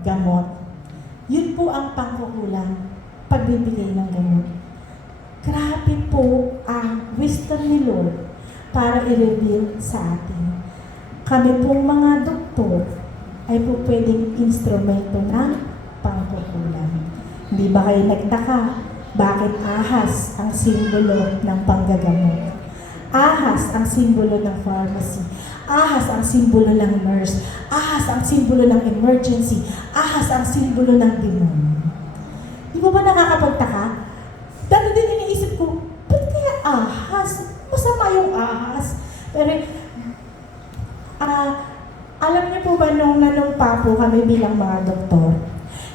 gamot. Yun po ang pangkukulang, pagbibigay ng gamot. Grabe po ang wisdom ni Lord para i-reveal sa atin. Kami pong mga doktor ay po pwedeng instrumento ng pangkukulang. Hindi ba kayo nagtaka bakit ahas ang simbolo ng panggagamot? Ahas ang simbolo ng pharmacy. Ahas ang simbolo ng nurse. Ahas ang simbolo ng emergency. Ahas ang simbolo ng demonyo. Di ba nakakapagtaka? Dati din iniisip ko, ba't kaya ahas? Masama yung ahas. Pero, alam niyo po ba nung nanumpa po kami bilang mga doktor,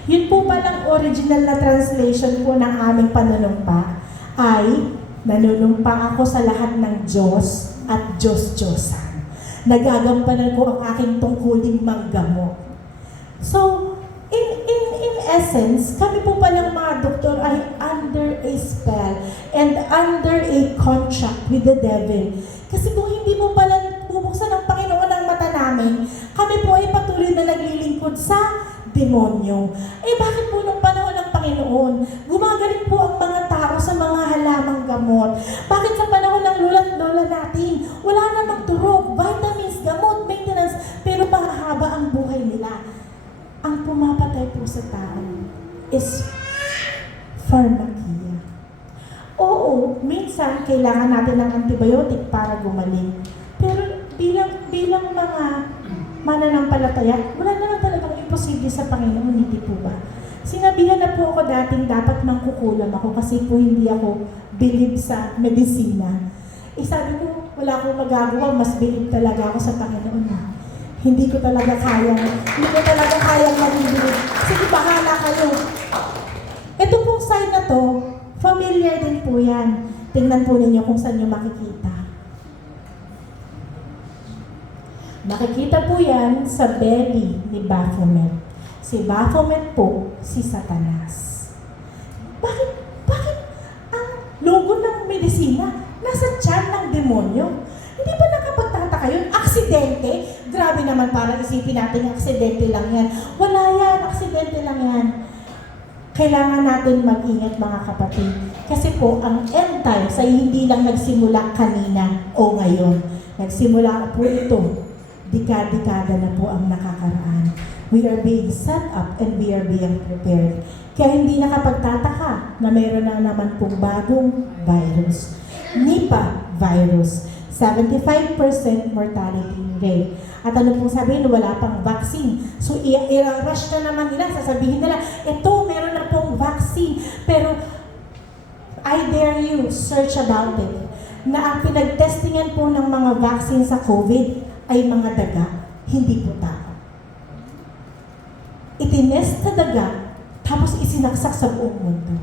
yun po palang original na translation po ng aming panunumpa ay nanunumpa ako sa lahat ng Diyos at Diyos-Diyosan. Nagagampanan ko ang aking tungkuling manggamot. So, in essence, kami po palang mga doktor ay under a spell and under a contract with the devil. Kasi kung hindi po pala bubuksan ng Panginoon ang mata namin, kami po ay patuloy na naglilingkod sa demonyo. Bakit po nung panahon ng Panginoon, gumagaling po ang mga tao sa mga halamang gamot? Bakit sa panahon ng lula't lola natin, wala namang turok, vitamins, gamot, maintenance, pero mahaba ang buhay nila? Ang pumapatay po sa tao is pharmakia. Oo, minsan kailangan natin ng antibiotic para gumaling. Pero bilang mga mananampalataya, wala naman talagang imposible sa Panginoon, hindi po ba? Sinabihan na po ako dating dapat mangkukulam ako kasi po hindi ako believe sa medisina. Sabi ko, wala akong magagawa, mas believe talaga ako sa Panginoon. Hindi ko talaga kayang mag-believe. Sige, bahala kayo. Ito pong sign na to, familiar din po yan. Tingnan po ninyo kung saan nyo makikita. Makikita po yan sa belly ni Baphomet. Si Baphomet po, si Satanas. Bakit ang logo ng medisina nasa tiyan ng demonyo? Hindi ba nakapagtataka yun? Aksidente? Grabe naman, parang isipin natin aksidente lang yan. Wala yan, aksidente lang yan. Kailangan natin mag-ingat mga kapatid. Kasi po, ang end times ay hindi lang nagsimula kanina o ngayon. Nagsimula po ito. Dekada na po ang nakakaraan. We are being set up and we are being prepared. Kaya hindi nakapagtataka na mayroon na naman pong bagong virus. Nipah virus. 75% mortality rate. At ano pong sabihin, wala pang vaccine. So, i-rush na naman nila, sasabihin nila, ito, meron na pong vaccine. Pero, I dare you, search about it. Na ang pinagtestingan po ng mga vaccine sa COVID ay mga daga, hindi po tao. Itinest sa daga, tapos isinaksak sa buong mundo.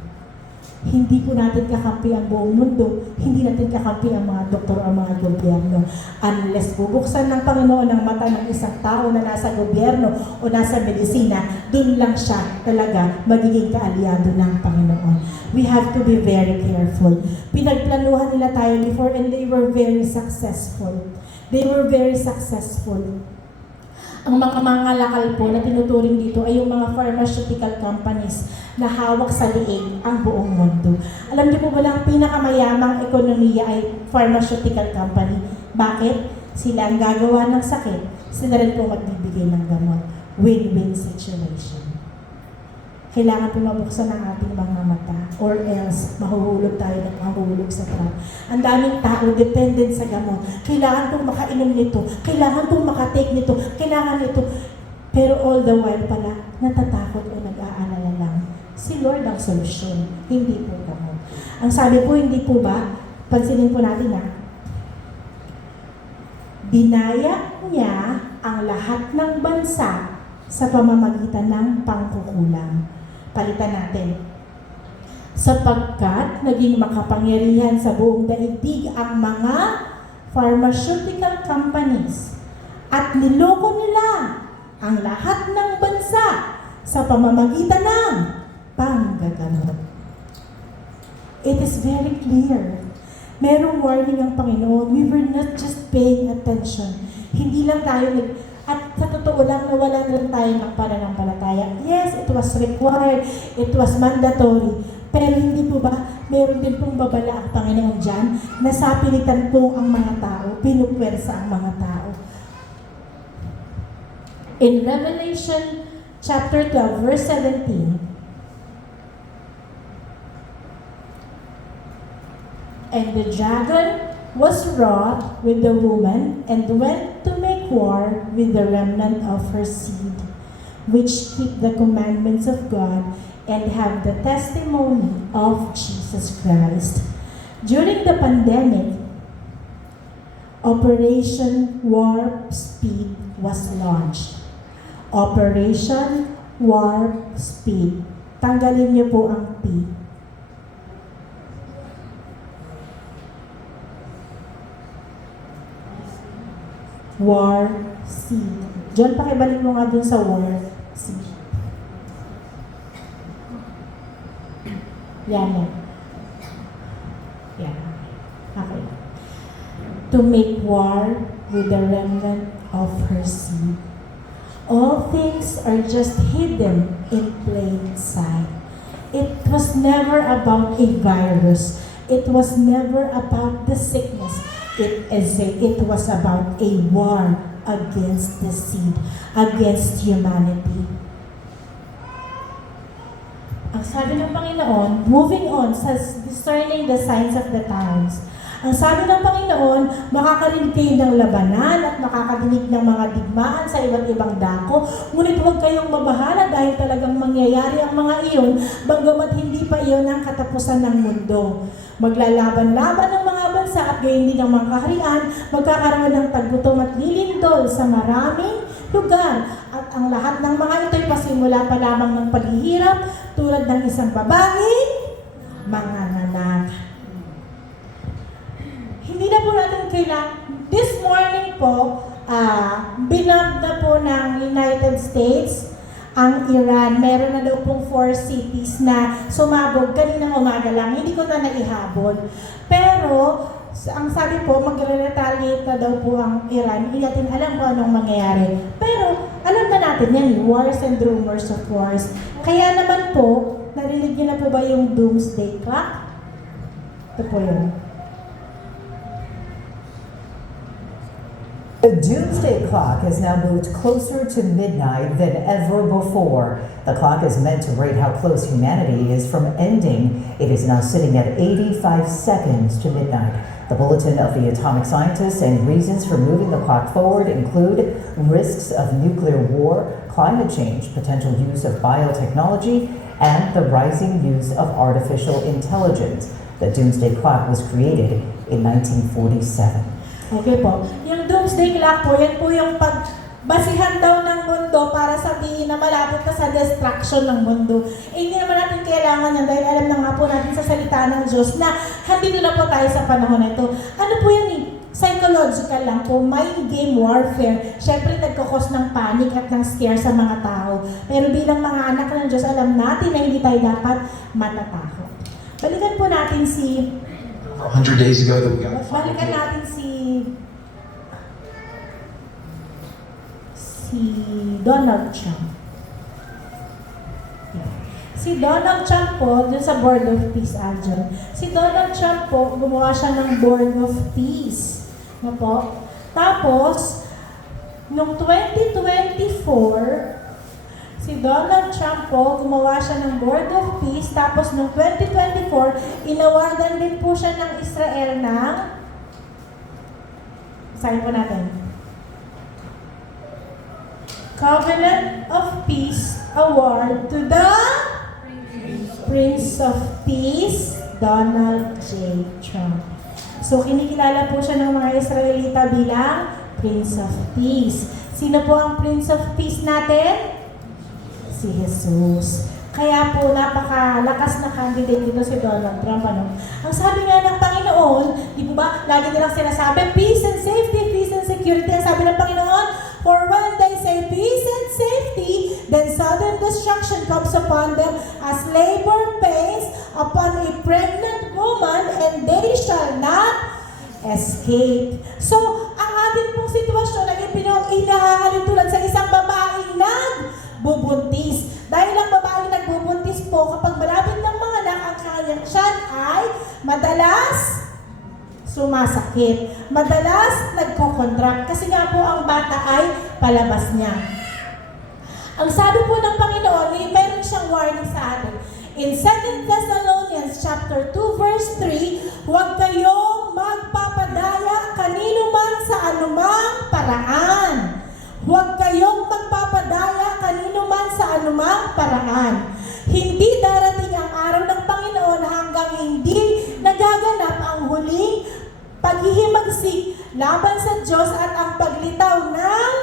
Hindi po natin kakampi ang buong mundo, hindi natin kakampi ang mga doktor o mga gobyerno. Unless bubuksan ng Panginoon ang mata ng isang tao na nasa gobyerno o nasa medisina, dun lang siya talaga magiging kaalyado ng Panginoon. We have to be very careful. Pinagplanuhan nila tayo before and they were very successful. They were very successful. Ang mga mangalakal po na tinuturing dito ay yung mga pharmaceutical companies na hawak sa liig ang buong mundo. Alam niyo po ba ang pinakamayamang ekonomiya ay pharmaceutical company? Bakit? Sila ang gagawa ng sakit, sila rin po magbibigay ng gamot. Win-win situation. Kailangan po mabuksan ang ating mga mata or else mahuhulog tayo ng mahuhulog sa trap. Ang daming tao dependent sa gamot. Kailangan pong makainom nito, kailangan pong makatake nito, kailangan nito. Pero all the while pala, natatakot o nag-aalala lang. Si Lord ang solusyon, hindi po gamot. Ang sabi po, hindi po ba, pansinin po natin binaya niya ang lahat ng bansa sa pamamagitan ng pangkukulang. Palitan natin. Sapagkat naging makapangyarihan sa buong daigdig ang mga pharmaceutical companies at niloko nila ang lahat ng bansa sa pamamagitan ng panggagamot. It is very clear. Merong warning ang Panginoon. We were not just paying attention. Hindi lang tayo at sa totoo lang, nawalan lang tayo ng pananampalataya. Yes, it was required, it was mandatory. Pero hindi po ba, meron din pong babala ang Panginoon dyan, na sapilitan po ang mga tao, pinupwersa ang mga tao. In Revelation chapter 12, verse 17, and the dragon was wroth with the woman and went to make war with the remnant of her seed, which keep the commandments of God and have the testimony of Jesus Christ. During the pandemic, Operation Warp Speed was launched. Operation Warp Speed. Tanggalin niyo po ang P. War Seed. John, pakibalik mo nga dun sa War Seed. Yan. Yan. Okay. To make war with the remnant of her seed. All things are just hidden in plain sight. It was never about a virus. It was never about the sickness. It was about a war against the seed, against humanity. Ang sabi ng Panginoon, moving on sa discerning the signs of the times, ang sabi ng Panginoon, makakarinig kayo ng labanan at makakadinig ng mga digmaan sa iba't ibang dako, ngunit huwag kayong mabahala dahil talagang mangyayari ang mga iyon, bagamat hindi pa iyon ang katapusan ng mundo. Maglalaban-laban ng mga bansa at gayon din ng mga kaharian, magkakaroon ng taggutom at lilindol sa maraming lugar. At ang lahat ng mga ito'y pasimula pa lamang ng paghihirap tulad ng isang babaeng manganganak. Hindi na po natin kailangan. This morning po, binab na po ng United States ang Iran. Meron na daw pong 4 cities na sumabog kaninang umaga lang. Hindi ko na naihabol. Pero, ang sabi po, magre-retaliate na daw po ang Iran. Hindi natin alam kung anong mangyayari. Pero, alam na natin yan, wars and rumors of wars. Kaya naman po, narinig niyo na po ba yung doomsday clock? Ito po yun. The doomsday clock has now moved closer to midnight than ever before. The clock is meant to rate how close humanity is from ending. It is now sitting at 85 seconds to midnight. The bulletin of the atomic scientists and reasons for moving the clock forward include risks of nuclear war, climate change, potential use of biotechnology, and the rising use of artificial intelligence. The doomsday clock was created in 1947. Okay po. Yung doomsday clock po, yan po yung pagbasihan daw ng mundo para sabihin na malapit na sa destruction ng mundo. Hindi naman natin kailangan yan dahil alam na nga po natin sa salita ng Diyos na handito na po tayo sa panahon na ito. Ano po yan eh? Psychological lang po, mind game warfare. Siyempre nagkakos ng panic at ng scare sa mga tao. Pero bilang mga anak ng Diyos, alam natin na hindi tayo dapat matatakot. Balikan po natin si 100 days ago that we got Balikan natin si si Donald Trump. Si Donald Trump po, dun sa Board of Peace, Aljon. Si Donald Trump po, gumawa siya ng Board of Peace. No po? Tapos, noong 2024, si Donald Trump po, gumawa siya ng Board of Peace. Tapos, noong 2024, inawardan din po siya ng Israel ng, sabi po natin, Covenant of Peace Award to the Prince of Peace, Donald J. Trump. So, kinikilala po siya ng mga Israelita bilang Prince of Peace. Sino po ang Prince of Peace natin? Si Jesus. Kaya po, napakalakas na candidate dito si Donald Trump. Ano? Ang sabi nga ng Panginoon, di po ba, lagi nilang sinasabi, peace and safety, peace and security. Ang sabi ng Panginoon, for when they say peace and safety, then sudden destruction comes upon them as labor pains upon a pregnant woman, and they shall not escape. So, ang ating pong sitwasyon ay inahalintulad sa isang babaeng nagbubuntis. Dahil ang babaeng nagbubuntis po, kapag malapit ng mga anak, ang kanyang tiyan ay madalas sumasakit. Madalas nagko-contract kasi nga po ang bata ay palabas niya. Ang sabi po ng Panginoon, mayroon siyang warning sa atin. In 2 Thessalonians chapter 2 verse 3, huwag kayong magpapadaya kanino man sa anumang paraan. Huwag kayong magpapadaya kanino man sa anumang paraan. Hindi darating ang araw ng Panginoon hanggang hindi nagaganap ang huling paghihimagsik laban sa Diyos at ang paglitaw ng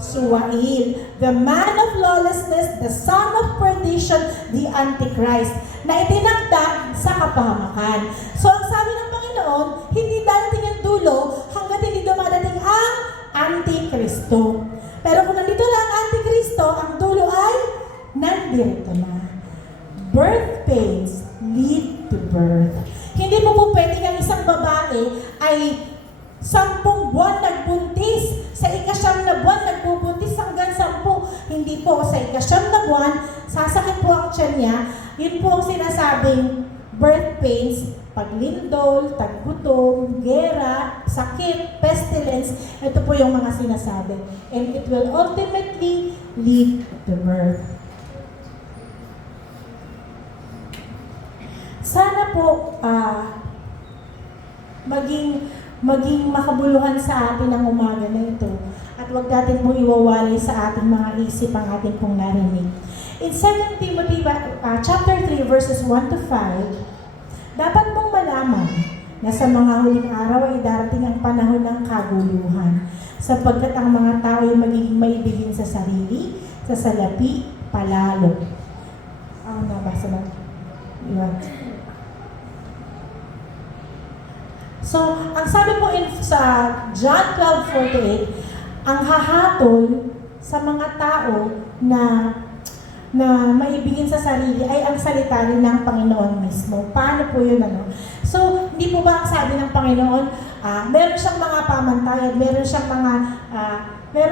suwail. The man of lawlessness, the son of perdition, the Antichrist, na itinakda sa kapahamakan. So ang sabi ng Panginoon, hindi darating ang dulo hanggat hindi dumadating ang Antikristo. Pero kung nandito na ang Antikristo, ang dulo ay nandito na. Birth pains lead to birth. Hindi mo po pwedeng ang isang babae ay 10 buwan nagbuntis, sa 9 na buwan nagbubuntis hanggang 10. Hindi po, sa 9 na buwan, sasakit po ang tiyan niya. Yun po ang sinasabing birth pains, paglindol, taggutom, gera, sakit, pestilence. Ito po yung mga sinasabi. And it will ultimately lead to birth. Sana po maging makabuluhan sa atin ang umaga na ito at huwag natin pong iwawali sa ating mga isip ang ating pong narinig. In 2 Timothy chapter 3 verses 1 to 5, dapat mong malaman na sa mga huling araw ay darating ang panahon ng kaguluhan, sapagkat ang mga tao ay magiging maibigin sa sarili, sa salapi, palalo. Nabasa na. Iwan. So, ang sabi po sa John 12:48, ang hahatol sa mga tao na maibigin sa sarili ay ang salita rin ng Panginoon mismo. Paano po yun? So, hindi po ba ang sabi ng Panginoon, meron siyang mga pamantayan, meron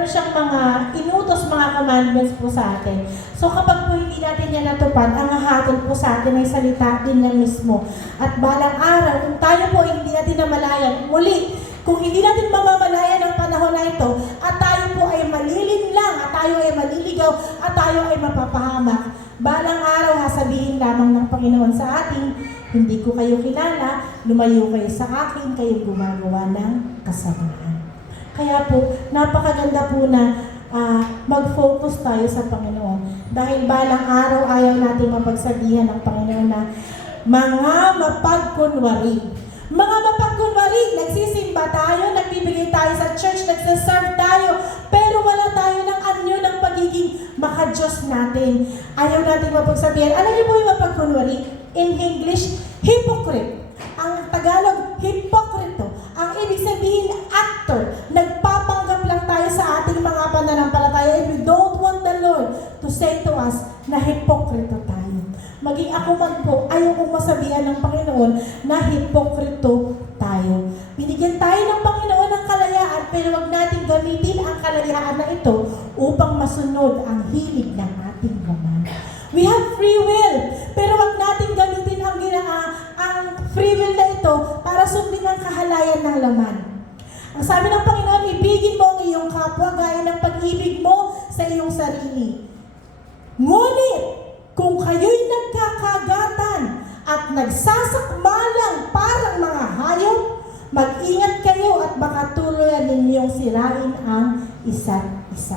siyang mga inutos, mga commandments po sa atin. So kapag po hindi natin yan natupad, ang hahatol po sa atin ay salita din na mismo. At balang araw, kung tayo po hindi natin namalayan, muli, kung hindi natin mamamalayan ang panahon na ito, at tayo po ay malilinlang, at tayo ay maliligaw, at tayo ay mapapahamak, balang araw sasabihin lamang ng Panginoon sa atin, hindi ko kayo kilala, lumayo kayo sa akin, kayo gumagawa ng kasamaan. Kaya po, napakaganda po na mag-focus tayo sa Panginoon. Dahil balang araw ayaw natin mapagsabihan ng Panginoon na mga mapagkunwari. Mga mapagkunwari, nagsisimba tayo, nagbibigay tayo sa church, nagsaserve tayo, pero wala tayo ng anyo ng pagiging maka-Diyos natin. Ayaw natin mapagsabihan. Alam niyo po yung mapagkunwari? In English, hypocrite. Ang Tagalog, hipokrito. Ang ibig sabihin, actor. Nagpapanggap lang tayo sa ating mga pananampalataya. If we don't want the Lord to say to us na hipokrito tayo. Maging ako man po, ayaw kong masabihan ng Panginoon na hipokrito tayo. Binigyan tayo ng Panginoon ng kalayaan, pero wag natin gamitin ang kalayaan na ito upang masunod ang hilig ng ating laman. We have free will, pero wag natin gamitin ang free will na ito para sundin ang kahalayan ng laman. Ang sabi ng Panginoon, ibigin mo ang iyong kapwa gaya ng pag-ibig mo sa iyong sarili. Ngunit, kung kayo'y nagkakagatan at nagsasakmalang parang mga hayop, mag-ingat kayo at baka tuluyan ninyong sirain ang isa't isa.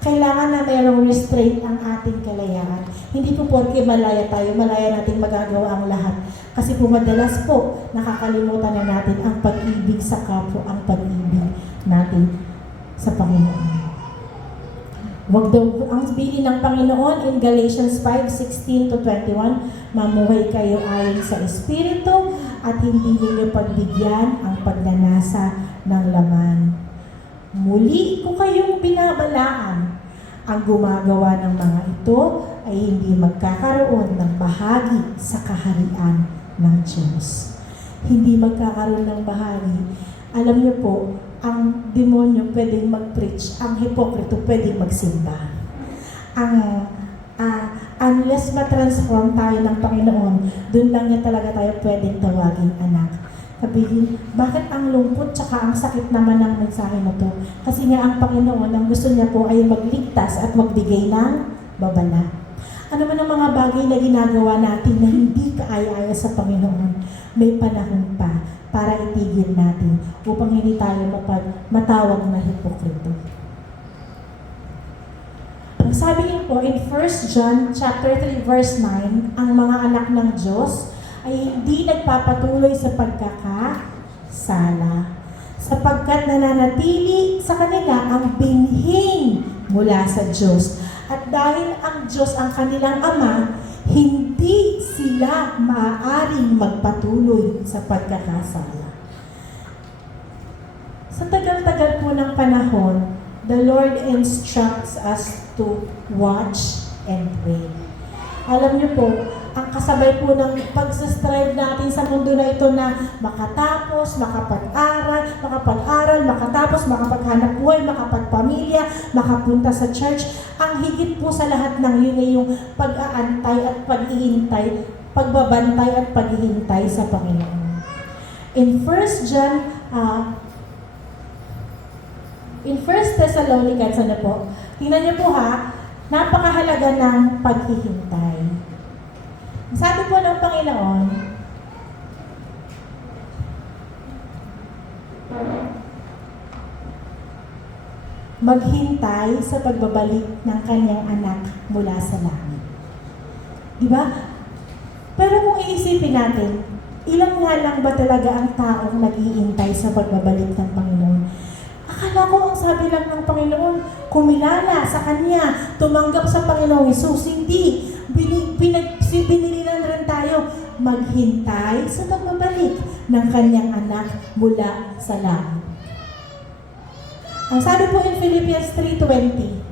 Kailangan na mayroong restraint ang ating kalayaan. Hindi po porke malaya tayo, malaya natin magagawa ang lahat. Kasi po madalas po, nakakalimutan na natin ang pag-ibig sa kapwa, ang pag-ibig natin sa Panginoon. Wag daw, ang bilin ng Panginoon in Galatians 5:16-21, mamuhay kayo ayon sa Espiritu at hindi ninyo pagbigyan ang pagnanasa ng laman. Muli ko kayong binabalaan, ang gumagawa ng mga ito ay hindi magkakaroon ng bahagi sa kaharian ng Diyos. Hindi magkakaroon ng bahagi. Alam niyo po, ang demonyo pwedeng mag-preach, ang hipokrito pwedeng magsimba. Unless matransform tayo ng Panginoon, doon lang niya talaga tayo pwedeng tawagin anak. Sabihin, bakit ang lungkot tsaka ang sakit naman ng mensahe na to? Kasi nga ang Panginoon, ang gusto niya po ay magligtas at magbigay ng babala. Ano man ang mga bagay na ginagawa natin na hindi kaaya-aya sa Panginoon, may panahon pa para itigil natin upang hindi tayo matawag na hipokrito. Ang sabi niyo po in 1 John chapter 3 verse 9, ang mga anak ng Diyos ay hindi nagpapatuloy sa pagkakasala sapagkat nananatili sa kanila ang binhing mula sa Diyos. At dahil ang Diyos ang kanilang Ama, hindi sila maaaring magpatuloy sa pagkakasala. Sa tagal-tagal po ng panahon, the Lord instructs us to watch and pray. Alam niyo po, ang kasabay po ng pagsastrive natin sa mundo na ito na makatapos, makapag-aral, makatapos, makapaghanap buhay, makapagpamilya, makapunta sa church, ang higit po sa lahat ng yun ay yung pag-aantay at paghihintay, pagbabantay at paghihintay sa Panginoon. In 1 Thessalonians, ano po? Tingnan niyo po ha, napakahalaga ng paghihintay. Sabi po ng Panginoon, maghintay sa pagbabalik ng kanyang anak mula sa langit. Diba? Pero kung iisipin natin, ilan nga lang ba talaga ang taong naghihintay sa pagbabalik ng Panginoon? Akala ko ang sabi lang ng Panginoon, kumilala sa Kanya, tumanggap sa Panginoong Hesus, hindi. Binilinan rin tayo maghintay sa pagbabalik ng kanyang anak mula sa langit. Ang sabi po in Philippians 3:20,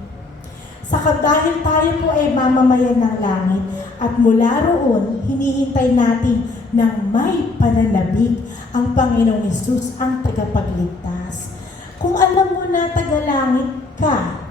dahil tayo po ay mamamayan ng langit at mula roon, hinihintay natin ng may pananabik ang Panginoong Hesus, ang tagapagligtas. Kung alam mo na tagalangit ka,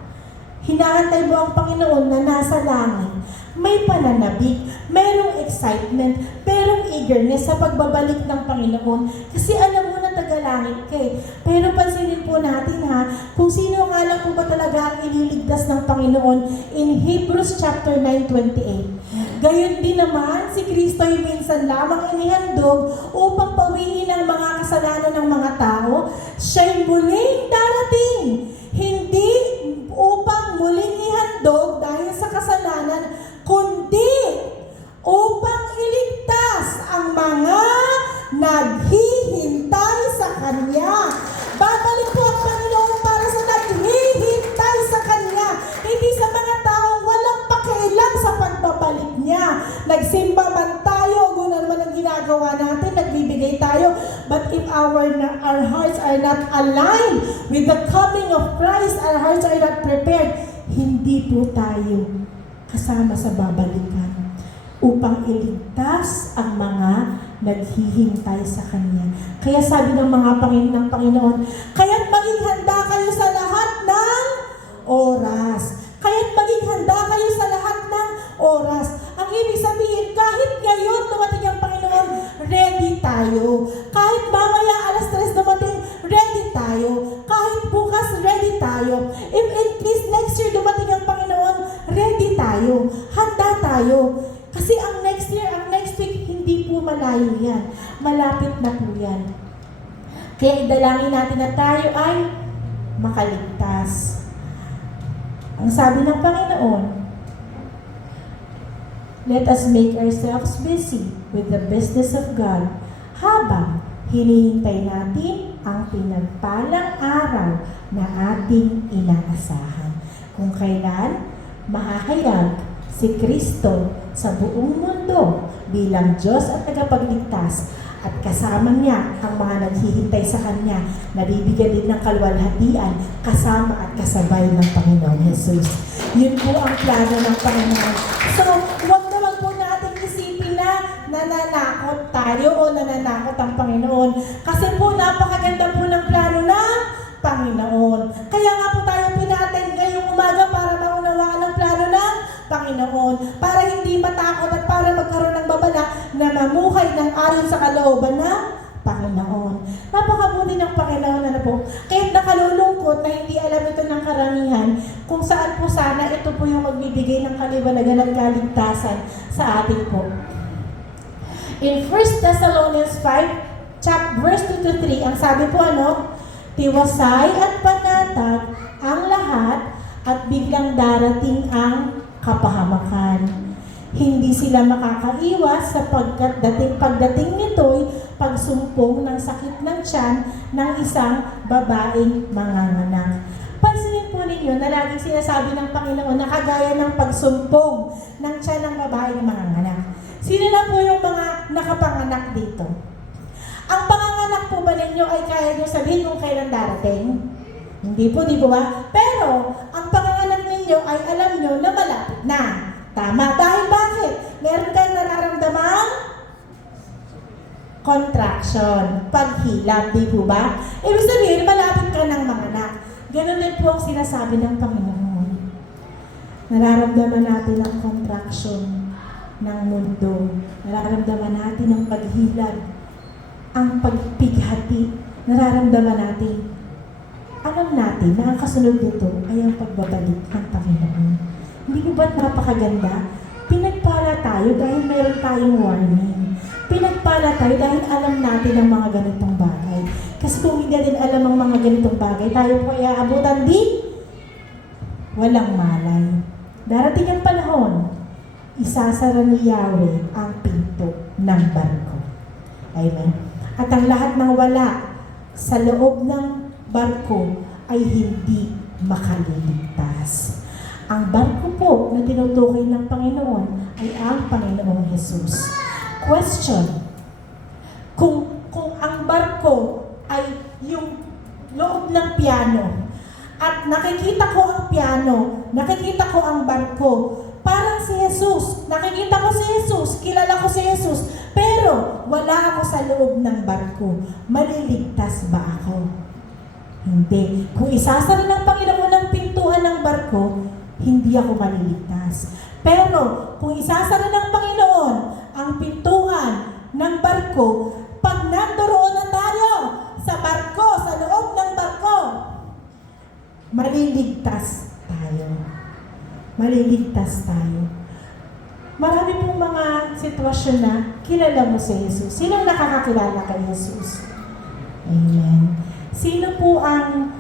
hinahantay mo ang Panginoon na nasa langit, may pananabik, merong excitement, merong eagerness sa pagbabalik ng Panginoon. Kasi alam mo na tagalangit ka eh. Pero pansinin po natin ha, kung sino nga lang po ba talaga ang ililigtas ng Panginoon in Hebrews chapter 9:28. Gayon din naman, si Kristo ay minsan lamang inihandog upang pawiin ang mga kasalanan ng mga tao. Siya'y muling darating, hindi upang muling ihandog dahil sa kasalanan, kundi upang iligtas ang mga naghihintay sa Kanya. Babalik po ang Panginoon para sa naghihintay sa Kanya, hindi sa mga taong walang pakialam sa pagbabalik niya. Nagsimba man tayo, kung ano man ang ginagawa natin, nagbibigay tayo, but if our hearts are not aligned with the coming of Christ, our hearts are not prepared, hindi po tayo kasama sa babalikan upang iligtas ang mga naghihintay sa Kanya. Kaya sabi ng mga ng Panginoon, kaya't maging handa kayo sa lahat ng oras. Kaya Kaya't maging handa kayo sa lahat ng oras. Ang ibig sabihin, kahit ngayon dumating ang Panginoon, ready tayo. Kahit mamaya alas 3 dumating, ready tayo. Kahit bukas, ready tayo. If in case next year dumating ang Panginoon, ready tayo. Handa tayo. Kasi ang next year, ang next week, hindi po malayo yan. Malapit na po yan. Kaya idalangin natin na tayo ay makaligtas. Ang sabi ng Panginoon, let us make ourselves busy with the business of God habang hinihintay natin ang pinagpalang araw na ating inaasahan. Kung kailan mahahayag si Kristo sa buong mundo bilang Diyos at tagapagligtas at kasama niya ang mga naghihintay sa Kanya na bibigyan din ng kaluwalhatian kasama at kasabay ng Panginoon Jesus. Yun po ang plano ng Panginoon. So, huwag naman po natin isipin na nananakot tayo o nananakot ang Panginoon. Kasi po, napakaganda po ng plano ng Panginoon. Kaya nga po tayo pinatin ngayong umaga para maunawaan ang plano ng Panginoon, para hindi matakot at para magkaroon ng babala na mamuhay ng ayon sa kalooban ng Panginoon. Napakabuti ng Panginoon na po. Kahit nakalulungkot na hindi alam ito ng karamihan, kung saan po sana ito po yung magbibigay ng kaliwanagan at kaligtasan sa atin po. In 1 Thessalonians 5, verse 2-3, ang sabi po tiwasay at panatag ang lahat at biglang darating ang kapahamakan. Hindi sila makakaiwas sapagkat pagdating nito'y pagsumpong ng sakit ng tiyan ng isang babaeng manganganak. Pansinin po ninyo na laging sinasabi ng Panginoon na kagaya ng pagsumpong ng tiyan ng babaeng manganganak. Sino na po yung mga nakapanganak dito? Ang panganganak po ba ninyo ay kaya nyo sabihin kung kailan darating? Hindi po, di ba? Pero, ang panganganak ninyo ay alam nyo na malapit na. Tama. Dahil bakit? Meron kayong nararamdamang contraction, paghilab, di po ba? Ibig sabihin, malapit ka ng manganak. Ganun din po ang sinasabi ng Panginoon. Nararamdaman natin ang contraction ng mundo. Nararamdaman natin ang paghilab, ang pagpighati. Nararamdaman natin. Alam natin na ang kasunod nito ay ang pagbabalik ng Panginoon. Hindi mo ba't napakaganda? Pinagpala tayo dahil meron tayong warning. Pinagpala tayo dahil alam natin ang mga ganitong bagay. Kasi kung hindi din alam ang mga ganitong bagay, tayo po ay aabutan din walang malay. Darating ang panahon, isasara ni Yahweh ang pinto ng barko. Amen. At ang lahat ng wala sa loob ng barko ay hindi makaliligtas. Ang barko po na tinutukoy ng Panginoon ay ang Panginoong Jesus. Question, kung ang barko ay yung loob ng piano at nakikita ko ang piano, nakikita ko ang barko, parang si Jesus, nakikita ko si Jesus, kilala ko si Jesus, pero wala ako sa loob ng barko, maliligtas ba ako? Hindi. Kung isasara ng Panginoon ang pintuan ng barko, hindi ako maliligtas. Pero, kung isasara ng Panginoon ang pintuan ng barko, pag nandoon na tayo sa barko, sa loob ng barko, maliligtas tayo. Maliligtas tayo. Marami pong mga sitwasyon na kilala mo si Jesus. Sinong nakakakilala kay Jesus? Amen. Sino po ang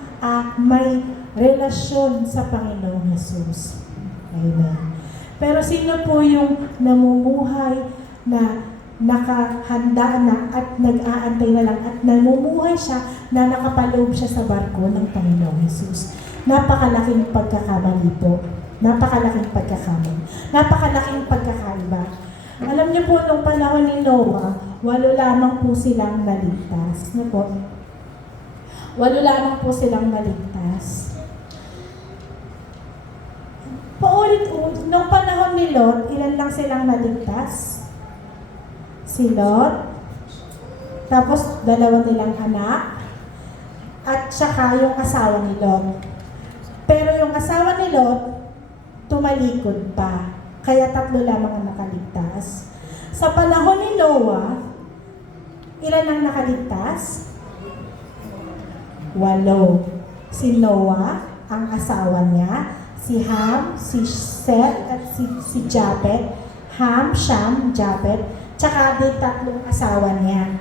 may relasyon sa Panginoong Jesus? Amen. Pero sino po yung namumuhay na nakahanda na at nag-aantay na lang at namumuhay siya na nakapaloob siya sa barko ng Panginoong Jesus? Napakalaking pagkakamali po. Napakalaking pagkakamali. Napakalaking pagkakaiba. Alam niyo po, nung panahon ni Noah, 8 lamang po silang naligtas. Ano po? 8 lamang po silang naligtas. Paulit-ulit, nung panahon ni Lot, ilan lang silang naligtas? Si Lot, tapos 2 nilang anak, at saka yung asawa ni Lot. Pero yung asawa ni Lot, tumalikod pa. Kaya 3 lamang ang nakaligtas. Sa panahon ni Noah, ilan ang nakaligtas? 8. Si Noah, ang asawa niya, si Ham, si Seth, at si Japhet. Ham, Sham, Japhet, tsaka din 3 asawa niya.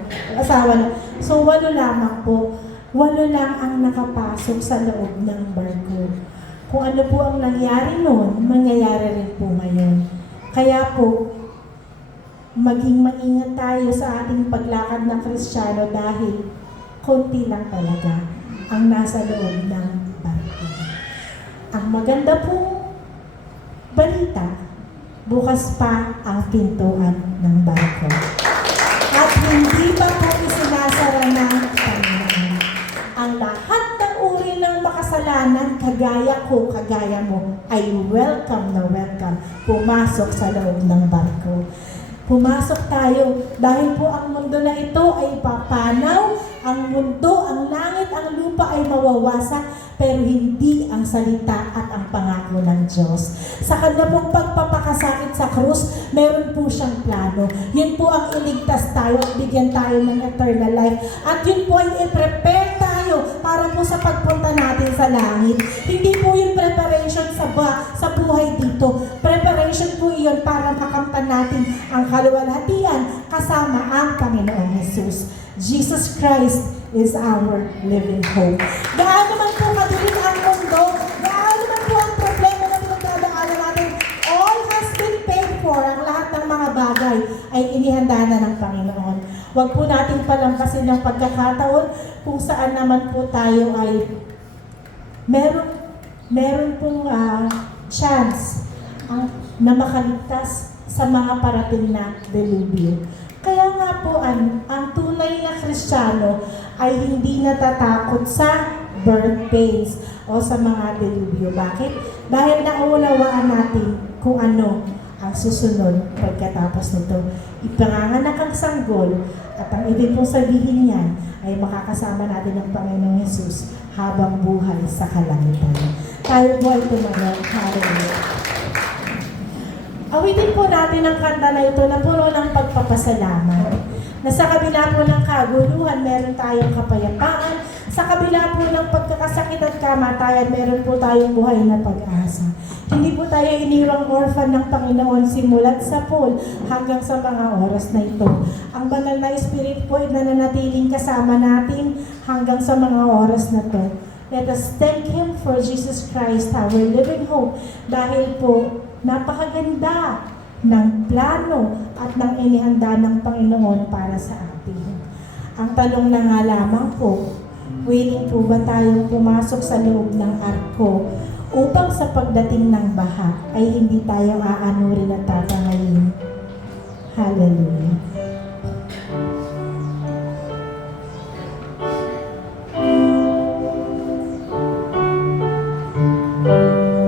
So 8 lamang po. 8 lang ang nakapasok sa loob ng barko. Kung ano po ang nangyari noon, mangyayari rin po ngayon. Kaya po, maging maingat tayo sa ating paglakad ng Kristiyano dahil konti lang talaga ang nasa loob ng barko. Ang maganda pong balita, bukas pa ang pintuan ng barko. At hindi pa po isinasara ng Panginoon. Ang lahat ng uri ng makasalanan, kagaya ko, kagaya mo, ay welcome na welcome pumasok sa loob ng barko. Pumasok tayo dahil po ang mundo na ito ay papanaw, ang mundo, ang langit, ang lupa ay mawawasak, pero hindi ang salita at ang pangako ng Diyos. Sa kanya pong pagpapakasakit sa krus, meron po siyang plano. Yun po ang iligtas tayo at bigyan tayo ng eternal life. At yun po ay i-prepare tayo para po sa pagpunta natin sa langit. Hindi po yung preparation sa buhay dito. Preparation po iyon para makamtan natin ang kaluwalhatian kasama ang Panginoong Jesus. Jesus Christ is our living hope. Gaano man po kadilim ang mundo, gaano man po ang problema na pinagdadaanan natin, all has been paid for. Ang lahat ng mga bagay ay inihanda na ng Panginoon. Huwag po natin palampasin ng pagkakataon kung saan naman po tayo ay meron pong chance na makaligtas sa mga parating na delubyo. Kaya nga po, ang tunay na Kristiyano ay hindi natatakot sa birth pains o sa mga delubyo. Bakit? Dahil naunawaan natin kung ano ang susunod pagkatapos nito. Ipanganganak ang sanggol at ang ibig pong sabihin niyan ay makakasama natin ang Panginoong Hesus habang buhay sa kalangitan. Tayo po ay tumanong. Hallelujah. Awitin po natin ang kanta na ito na puro ng pagpapasalamat. Na sa kabila po ng kaguluhan, meron tayong kapayapaan. Sa kabila po ng pagkakasakit at kamatayan, meron po tayong buhay na pag-asa. Hindi po tayo iniwang orphan ng Panginoon simulat sa pool hanggang sa mga oras na ito. Ang banal na Spirit po ay nananatiling kasama natin hanggang sa mga oras na ito. Let us thank Him for Jesus Christ, our living hope, dahil po napakaganda ng plano at ng inihanda ng Panginoon para sa atin. Ang tanong na nga lamang po, willing po ba tayong pumasok sa loob ng arko upang sa pagdating ng baha ay hindi tayo aanurin at tatangayin? Hallelujah.